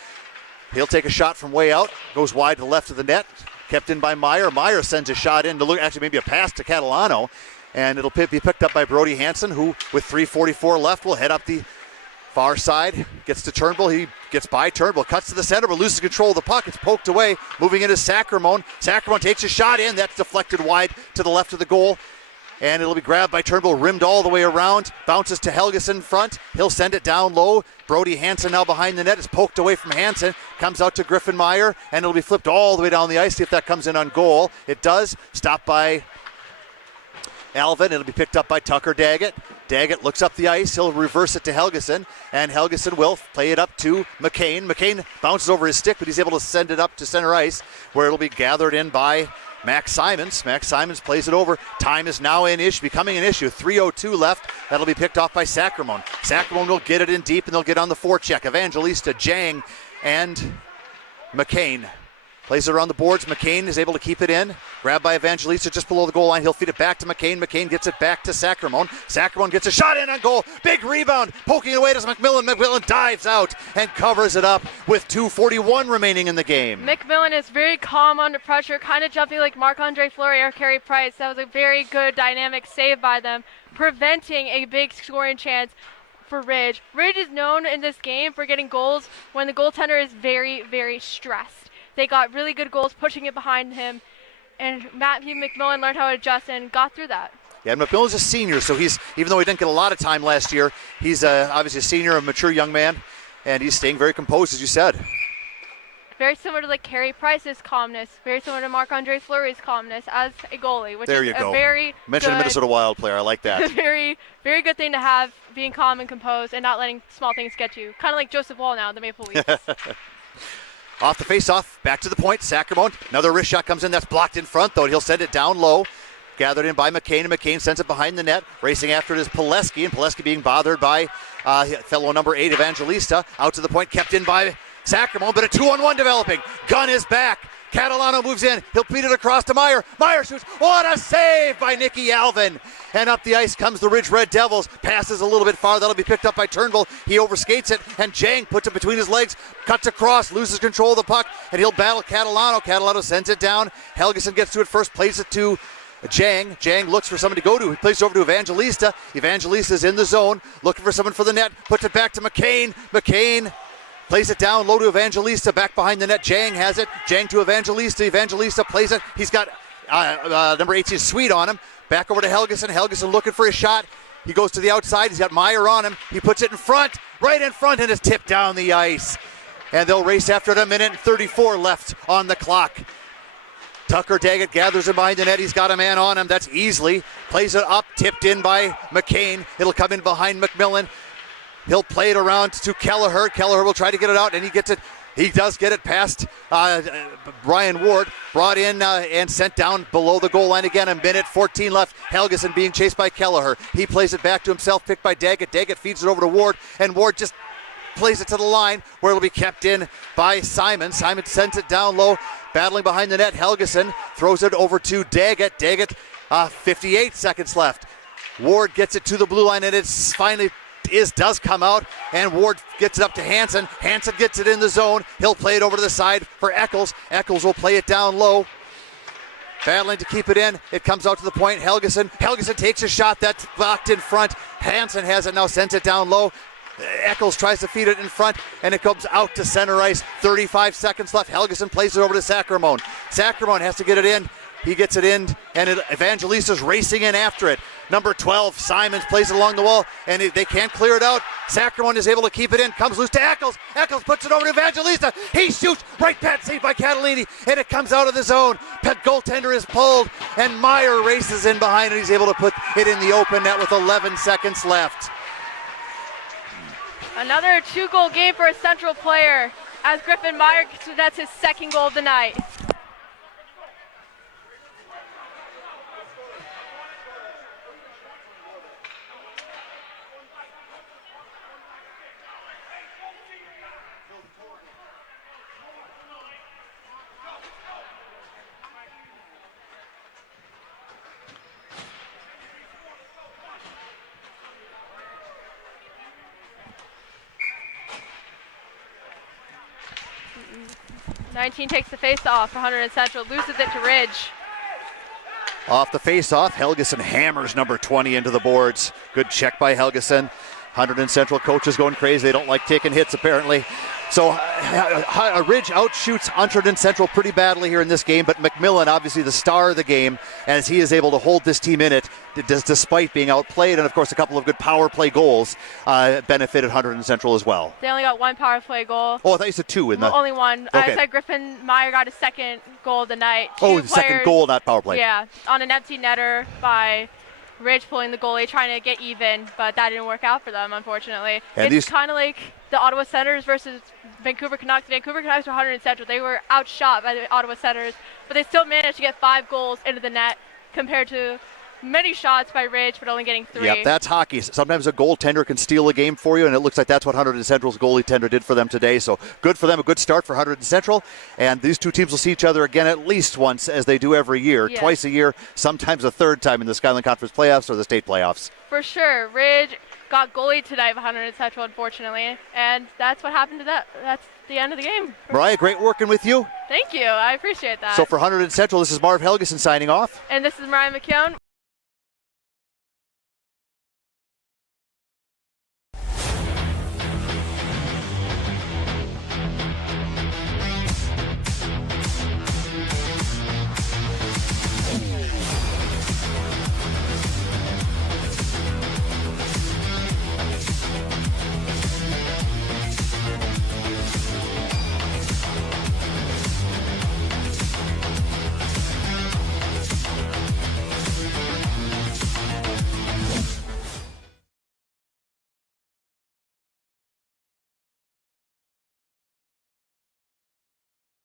He'll take a shot from way out, goes wide to the left of the net, kept in by Meyer. Meyer sends a shot in to look, actually maybe a pass to Catalano, and it'll be picked up by Brody Hansen, who with 3:44 left will head up the far side, gets to Turnbull. He gets by Turnbull, cuts to the center, but loses control of the puck. It's poked away, moving into Sacramone. Sacramone takes a shot in, that's deflected wide to the left of the goal. And it'll be grabbed by Turnbull, rimmed all the way around. Bounces to Helgeson in front. He'll send it down low. Brody Hansen now behind the net. Is poked away from Hansen. Comes out to Griffin Meyer. And it'll be flipped all the way down the ice. See if that comes in on goal. It does. Stopped by Alvin. It'll be picked up by Tucker Daggett. Daggett looks up the ice. He'll reverse it to Helgeson. And Helgeson will play it up to McCain. McCain bounces over his stick, but he's able to send it up to center ice, where it'll be gathered in by Max Simons. Max Simons plays it over. Time is now becoming an issue. 3:02 left. That'll be picked off by Sacramone. Sacramone will get it in deep, and they'll get on the forecheck. Evangelista, Jang, and McCain. Plays it around the boards. McCain is able to keep it in. Grabbed by Evangelista just below the goal line. He'll feed it back to McCain. McCain gets it back to Sacramone. Sacramone gets a shot in on goal. Big rebound. Poking away to McMillan. McMillan dives out and covers it up with 2:41 remaining in the game. McMillan is very calm under pressure, kind of jumping like Marc-Andre Fleury or Carey Price. That was a very good dynamic save by them, preventing a big scoring chance for Ridge. Ridge is known in this game for getting goals when the goaltender is very, very stressed. They got really good goals, pushing it behind him, and Matthew McMillan learned how to adjust and got through that. Yeah, McMillan's a senior, so even though he didn't get a lot of time last year, he's obviously a senior, a mature young man, and he's staying very composed, as you said. Very similar to like Carey Price's calmness, very similar to Marc-Andre Fleury's calmness as a goalie, which is a very Mention a Minnesota Wild player, I like that. very, very good thing to have, being calm and composed and not letting small things get you. Kind of like Joseph Wall now, the Maple Leafs. Off the face-off, back to the point. Sacramone, another wrist shot comes in. That's blocked in front, though. He'll send it down low. Gathered in by McCain, and McCain sends it behind the net. Racing after it is Pileski, and Pileski being bothered by fellow number 8, Evangelista. Out to the point, kept in by Sacramento, but a 2-on-1 developing. Gunn is back. Catalano moves in. He'll beat it across to Meyer. Meyer shoots. What a save by Nicky Alvin. And up the ice comes the Ridge Red Devils. Passes a little bit far. That'll be picked up by Turnbull. He overskates it, and Jang puts it between his legs. Cuts across, loses control of the puck, and he'll battle Catalano. Catalano sends it down. Helgeson gets to it first, plays it to Jang. Jang looks for someone to go to. He plays it over to Evangelista. Evangelista's in the zone, looking for someone for the net. Puts it back to McCain. McCain plays it down low to Evangelista, back behind the net. Jang has it. Jang to Evangelista. Evangelista plays it. He's got number 18 Sweet on him. Back over to Helgeson. Helgeson looking for a shot. He goes to the outside. He's got Meyer on him. He puts it in front, right in front, and it's tipped down the ice. And they'll race after it. 1:34 left on the clock. Tucker Daggett gathers him behind the net. He's got a man on him. That's Easley. Plays it up, tipped in by McCain. It'll come in behind McMillan. He'll play it around to Kelleher. Kelleher will try to get it out, and he gets it. He does get it past Brian Ward. Brought in and sent down below the goal line again. 1:14 left. Helgeson being chased by Kelleher. He plays it back to himself, picked by Daggett. Daggett feeds it over to Ward, and Ward just plays it to the line where it'll be kept in by Simon. Simon sends it down low, battling behind the net. Helgeson throws it over to Daggett. Daggett, 58 seconds left. Ward gets it to the blue line, and it's finally does come out, and Ward gets it up to Hansen. Hansen gets it in the zone. He'll play it over to the side for Eccles. Eccles will play it down low, battling to keep it in. It comes out to the point. Helgeson takes a shot that's blocked in front. Hansen has it now, sends it down low. Eccles tries to feed it in front, and it comes out to center ice. 35 seconds left. Helgeson plays it over to Sacramone. Sacramone has to get it in. He gets it in, and Evangelista's racing in after it. Number 12, Simons plays it along the wall, and they can't clear it out. Sacramone is able to keep it in, comes loose to Eccles. Eccles puts it over to Evangelista. He shoots, right pad saved by Catalini, and it comes out of the zone. Goaltender is pulled, and Meyer races in behind, and he's able to put it in the open net with 11 seconds left. Another 2-goal game for a Central player as Griffin Meyer gets his second goal of the night. Mm-mm. 19 takes the face-off for Hunterdon Central, loses it to Ridge. Off the face-off, Helgeson hammers number 20 into the boards. Good check by Helgeson. Hunterdon Central coaches going crazy. They don't like taking hits, apparently. So Ridge outshoots Hunterdon Central pretty badly here in this game, but McMillan, obviously the star of the game, as he is able to hold this team in it, despite being outplayed, and of course a couple of good power play goals benefited Hunterdon Central as well. They only got one power play goal. Oh, I thought you said two. Only one. Okay. I said Griffin Meyer got his second goal of the night. The second goal, not power play. Yeah, on an empty netter by Ridge pulling the goalie, trying to get even, but that didn't work out for them, unfortunately. And it's kind of like the Ottawa Senators versus Vancouver Canucks. Vancouver Canucks were Hunterdon Central. They were outshot by the Ottawa Senators, but they still managed to get 5 goals into the net compared to many shots by Ridge, but only getting 3. Yep, that's hockey. Sometimes a goaltender can steal a game for you, and it looks like that's what Hunterdon Central's goalie tender did for them today. So good for them, a good start for Hunterdon Central. And these two teams will see each other again at least once, as they do every year, twice a year, sometimes a third time in the Skyline Conference playoffs or the state playoffs. For sure. Ridge got goalied tonight by Hunterdon Central, unfortunately, and that's what happened to that. That's the end of the game. Mariah, great working with you. Thank you. I appreciate that. So for Hunterdon Central, this is Marv Helgeson signing off. And this is Mariah McKeown.